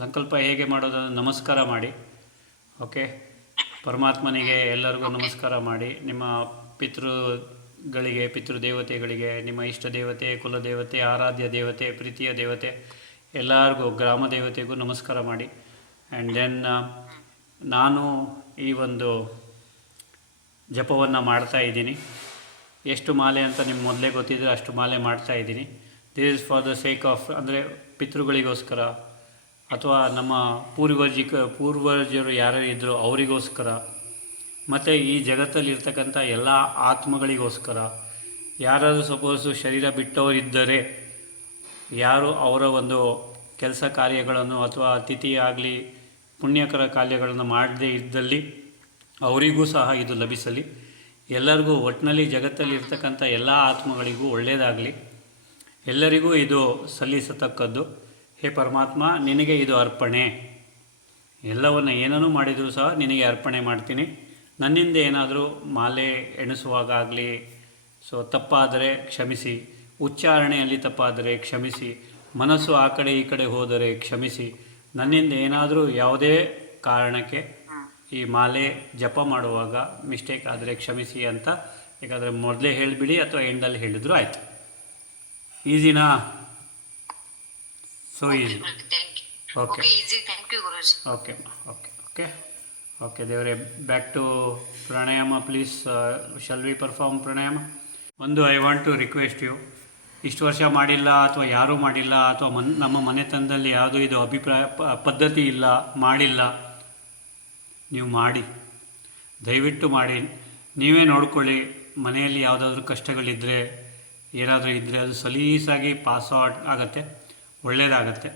ಸಂಕಲ್ಪ ಹೇಗೆ ಮಾಡೋದು? ನಮಸ್ಕಾರ ಮಾಡಿ. ಓಕೆ, ಪರಮಾತ್ಮನಿಗೆ ಎಲ್ಲರಿಗೂ ನಮಸ್ಕಾರ ಮಾಡಿ. ನಿಮ್ಮ ಪಿತೃಗಳಿಗೆ, ಪಿತೃದೇವತೆಗಳಿಗೆ, ನಿಮ್ಮ ಇಷ್ಟ ದೇವತೆ, ಕುಲದೇವತೆ, ಆರಾಧ್ಯ ದೇವತೆ, ಪ್ರೀತಿಯ ದೇವತೆ ಎಲ್ಲರಿಗೂ, ಗ್ರಾಮ ದೇವತೆಗೂ ನಮಸ್ಕಾರ ಮಾಡಿ. ಆ್ಯಂಡ್ ದೆನ್ ನಾನು ಈ ಒಂದು ಜಪವನ್ನು ಮಾಡ್ತಾ ಇದ್ದೀನಿ. ಎಷ್ಟು ಮಾಲೆ ಅಂತ ನಿಮ್ಗೆ ಮೊದಲೇ ಗೊತ್ತಿದ್ದರೆ ಅಷ್ಟು ಮಾಲೆ ಮಾಡ್ತಾ ಇದ್ದೀನಿ. This is for the sake of, ಅಂದರೆ ಪಿತೃಗಳಿಗೋಸ್ಕರ, ಅಥವಾ ನಮ್ಮ ಪೂರ್ವಜರು ಯಾರು ಇದ್ದರೂ ಅವರಿಗೋಸ್ಕರ, ಮತ್ತು ಈ ಜಗತ್ತಲ್ಲಿರ್ತಕ್ಕಂಥ ಎಲ್ಲ ಆತ್ಮಗಳಿಗೋಸ್ಕರ. ಯಾರಾದರೂ ಸಪೋಸು ಶರೀರ ಬಿಟ್ಟವರಿದ್ದರೆ, ಯಾರು ಅವರ ಒಂದು ಕೆಲಸ ಕಾರ್ಯಗಳನ್ನು ಅಥವಾ ತಿಥಿ ಆಗಲಿ ಪುಣ್ಯಕರ ಕಾರ್ಯಗಳನ್ನು ಮಾಡದೇ ಇದ್ದಲ್ಲಿ ಅವರಿಗೂ ಸಹ ಇದು ಲಭಿಸಲಿ. ಎಲ್ಲರಿಗೂ, ಒಟ್ಟಿನಲ್ಲಿ ಜಗತ್ತಲ್ಲಿ ಇರ್ತಕ್ಕಂಥ ಎಲ್ಲ ಆತ್ಮಗಳಿಗೂ ಒಳ್ಳೆಯದಾಗಲಿ. ಎಲ್ಲರಿಗೂ ಇದು ಸಲ್ಲಿಸತಕ್ಕದ್ದು. ಹೇ ಪರಮಾತ್ಮ, ನಿನಗೆ ಇದು ಅರ್ಪಣೆ. ಎಲ್ಲವನ್ನು ಏನನ್ನೂ ಮಾಡಿದರೂ ಸಹ ನಿನಗೆ ಅರ್ಪಣೆ ಮಾಡ್ತೀನಿ. ನನ್ನಿಂದ ಏನಾದರೂ ಮಾಲೆ ಎಣಿಸುವಾಗಲಿ ಸೊ ತಪ್ಪಾದರೆ ಕ್ಷಮಿಸಿ, ಉಚ್ಚಾರಣೆಯಲ್ಲಿ ತಪ್ಪಾದರೆ ಕ್ಷಮಿಸಿ, ಮನಸ್ಸು ಆ ಕಡೆ ಈ ಕಡೆ ಹೋದರೆ ಕ್ಷಮಿಸಿ. ನನ್ನಿಂದ ಏನಾದರೂ ಯಾವುದೇ ಕಾರಣಕ್ಕೆ ಈ ಮಾಲೆ ಜಪ ಮಾಡುವಾಗ ಮಿಸ್ಟೇಕ್ ಆದರೆ ಕ್ಷಮಿಸಿ ಅಂತ, ಯಾಕಂದರೆ ಮೊದಲೇ ಹೇಳಿಬಿಡಿ ಅಥವಾ ಎಂಡಲ್ಲಿ ಹೇಳಿದ್ರು ಆಯಿತು. ಈಸಿನಾ? So easy. Thank you. Okay okay easy. Thank you Guruji. Okay okay okay okay ದೇವರೇ, back to pranayama please. Shall we perform pranayama? ಒಂದು I want to request you, ಇಷ್ಟು ವರ್ಷ ಮಾಡಿಲ್ಲ ಅಥವಾ ಯಾರೂ ಮಾಡಿಲ್ಲ ಅಥವಾ ನಮ್ಮ ಮನೆತನದಲ್ಲಿ ಯಾವುದೂ ಇದು ಪದ್ಧತಿ ಇಲ್ಲ, ಮಾಡಿಲ್ಲ, ನೀವು ಮಾಡಿ, ದಯವಿಟ್ಟು ಮಾಡಿ. ನೀವೇ ನೋಡ್ಕೊಳ್ಳಿ, ಮನೆಯಲ್ಲಿ ಯಾವುದಾದ್ರೂ ಕಷ್ಟಗಳಿದ್ದರೆ ಏನಾದರೂ ಇದ್ದರೆ ಅದು ಸಲೀಸಾಗಿ ಪಾಸ್ ಆಗುತ್ತೆ, ಒಳ್ಳೆಯದಾಗತ್ತೆ.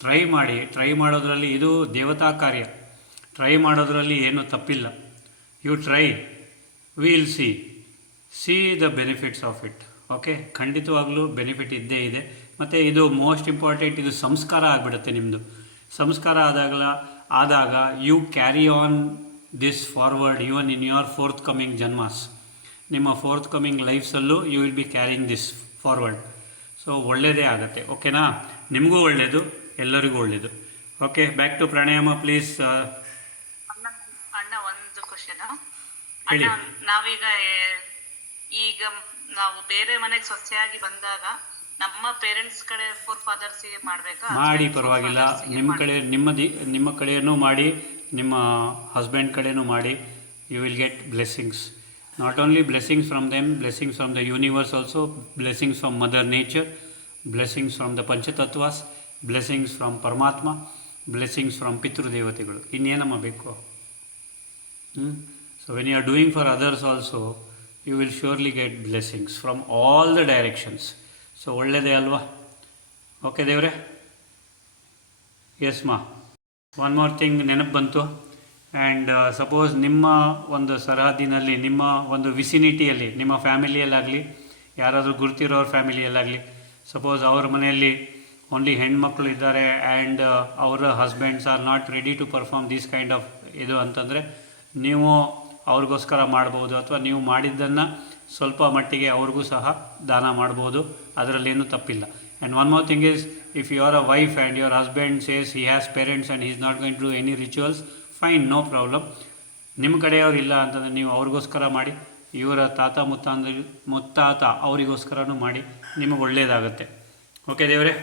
ಟ್ರೈ ಮಾಡೋದ್ರಲ್ಲಿ ಇದು ದೇವತಾ ಕಾರ್ಯ. ಟ್ರೈ ಮಾಡೋದ್ರಲ್ಲಿ ಏನೂ ತಪ್ಪಿಲ್ಲ. You try, will see the benefits of it. Okay, ಖಂಡಿತವಾಗ್ಲೂ ಬೆನಿಫಿಟ್ ಇದ್ದೇ ಇದೆ. ಮತ್ತು ಇದು ಮೋಸ್ಟ್ ಇಂಪಾರ್ಟೆಂಟ್, ಇದು ಸಂಸ್ಕಾರ ಆಗಿಬಿಡುತ್ತೆ ನಿಮ್ಮದು. ಸಂಸ್ಕಾರ ಆದಾಗ you carry on this forward even in your forthcoming ಜನ್ಮಾಸ್. ನಿಮ್ಮ ಫೋರ್ತ್ ಕಮಿಂಗ್ ಲೈಫ್ಸಲ್ಲೂ you will be carrying this forward. So ಒಳ್ಳೆಯದೇ ಆಗುತ್ತೆ. ಓಕೆನಾ? ನಿಮಗೂ ಒಳ್ಳೆಯದು, ಎಲ್ಲರಿಗೂ ಒಳ್ಳೆಯದು. Okay, back to pranayama please. ಅಣ್ಣ ಒಂದು ಕ್ವಶನ್. ಹೇಳಿ. ನಾವೀಗ ನಾವು ಬೇರೆ ಮನೆಗೆ ಸೊಸೆಯಾಗಿ ಬಂದಾಗ ನಮ್ಮ ಪೇರೆಂಟ್ಸ್ ಕಡೆ ಫೋರ್ ಫಾದರ್ಸಿಗೆ ಮಾಡಬೇಕಾ? ಮಾಡಿ, ಪರವಾಗಿಲ್ಲ. ನಿಮ್ಮ ಕಡೆಯೂ ಮಾಡಿ, ನಿಮ್ಮ ಹಸ್ಬೆಂಡ್ ಕಡೆಯೂ ಮಾಡಿ. You will get blessings. Not only blessings from them, blessings from the universe also, blessings from mother nature, blessings from the ಪಂಚತತ್ವಾಸ್, ಬ್ಲೆಸ್ಸಿಂಗ್ಸ್ ಫ್ರಮ್ ಪರಮಾತ್ಮ, ಬ್ಲೆಸ್ಸಿಂಗ್ಸ್ ಫ್ರಮ್ ಪಿತೃದೇವತೆಗಳು. ಇನ್ನೇನಮ್ಮ ಬೇಕು? So when you are doing for others also, you will surely get blessings from all the directions. So ಒಳ್ಳೆಯದೇ ಅಲ್ವಾ? Okay ದೇವ್ರೆ? S ಮಾ. One more thing ನೆನಪು ಬಂತು. ಆ್ಯಂಡ್ ಸಪೋಸ್ ನಿಮ್ಮ ಒಂದು ಸರಹದ್ದಿನಲ್ಲಿ, ನಿಮ್ಮ ಒಂದು ವಿಸಿನಿಟಿಯಲ್ಲಿ, ನಿಮ್ಮ ಫ್ಯಾಮಿಲಿಯಲ್ಲಾಗಲಿ, ಯಾರಾದರೂ ಗುರ್ತಿರೋರ ಫ್ಯಾಮಿಲಿಯಲ್ಲಾಗಲಿ, ಸಪೋಸ್ ಅವ್ರ ಮನೆಯಲ್ಲಿ ಓನ್ಲಿ ಹೆಣ್ಮಕ್ಳು ಇದ್ದಾರೆ ಆ್ಯಂಡ್ ಅವರ husbands are not ready to perform this kind of ಇದು ಅಂತಂದರೆ, ನೀವು ಅವ್ರಿಗೋಸ್ಕರ ಮಾಡ್ಬೋದು, ಅಥವಾ ನೀವು ಮಾಡಿದ್ದನ್ನು ಸ್ವಲ್ಪ ಮಟ್ಟಿಗೆ ಅವ್ರಿಗೂ ಸಹ ದಾನ ಮಾಡ್ಬೋದು. ಅದರಲ್ಲೇನೂ ತಪ್ಪಿಲ್ಲ. And one more thing is, if you are a wife and your husband says he has parents and he is not going to do any rituals, fine, no problem. ನಿಮ್ಮ ಕಡೆಯವ್ರು ಇಲ್ಲ ಅಂತಂದರೆ ನೀವು ಅವ್ರಿಗೋಸ್ಕರ ಮಾಡಿ, ಇವರ ಮುತ್ತಾತ ಅವರಿಗೋಸ್ಕರನೂ ಮಾಡಿ, ನಿಮಗೆ ಒಳ್ಳೆಯದಾಗುತ್ತೆ. ಓಕೆ ದೇವರೇ?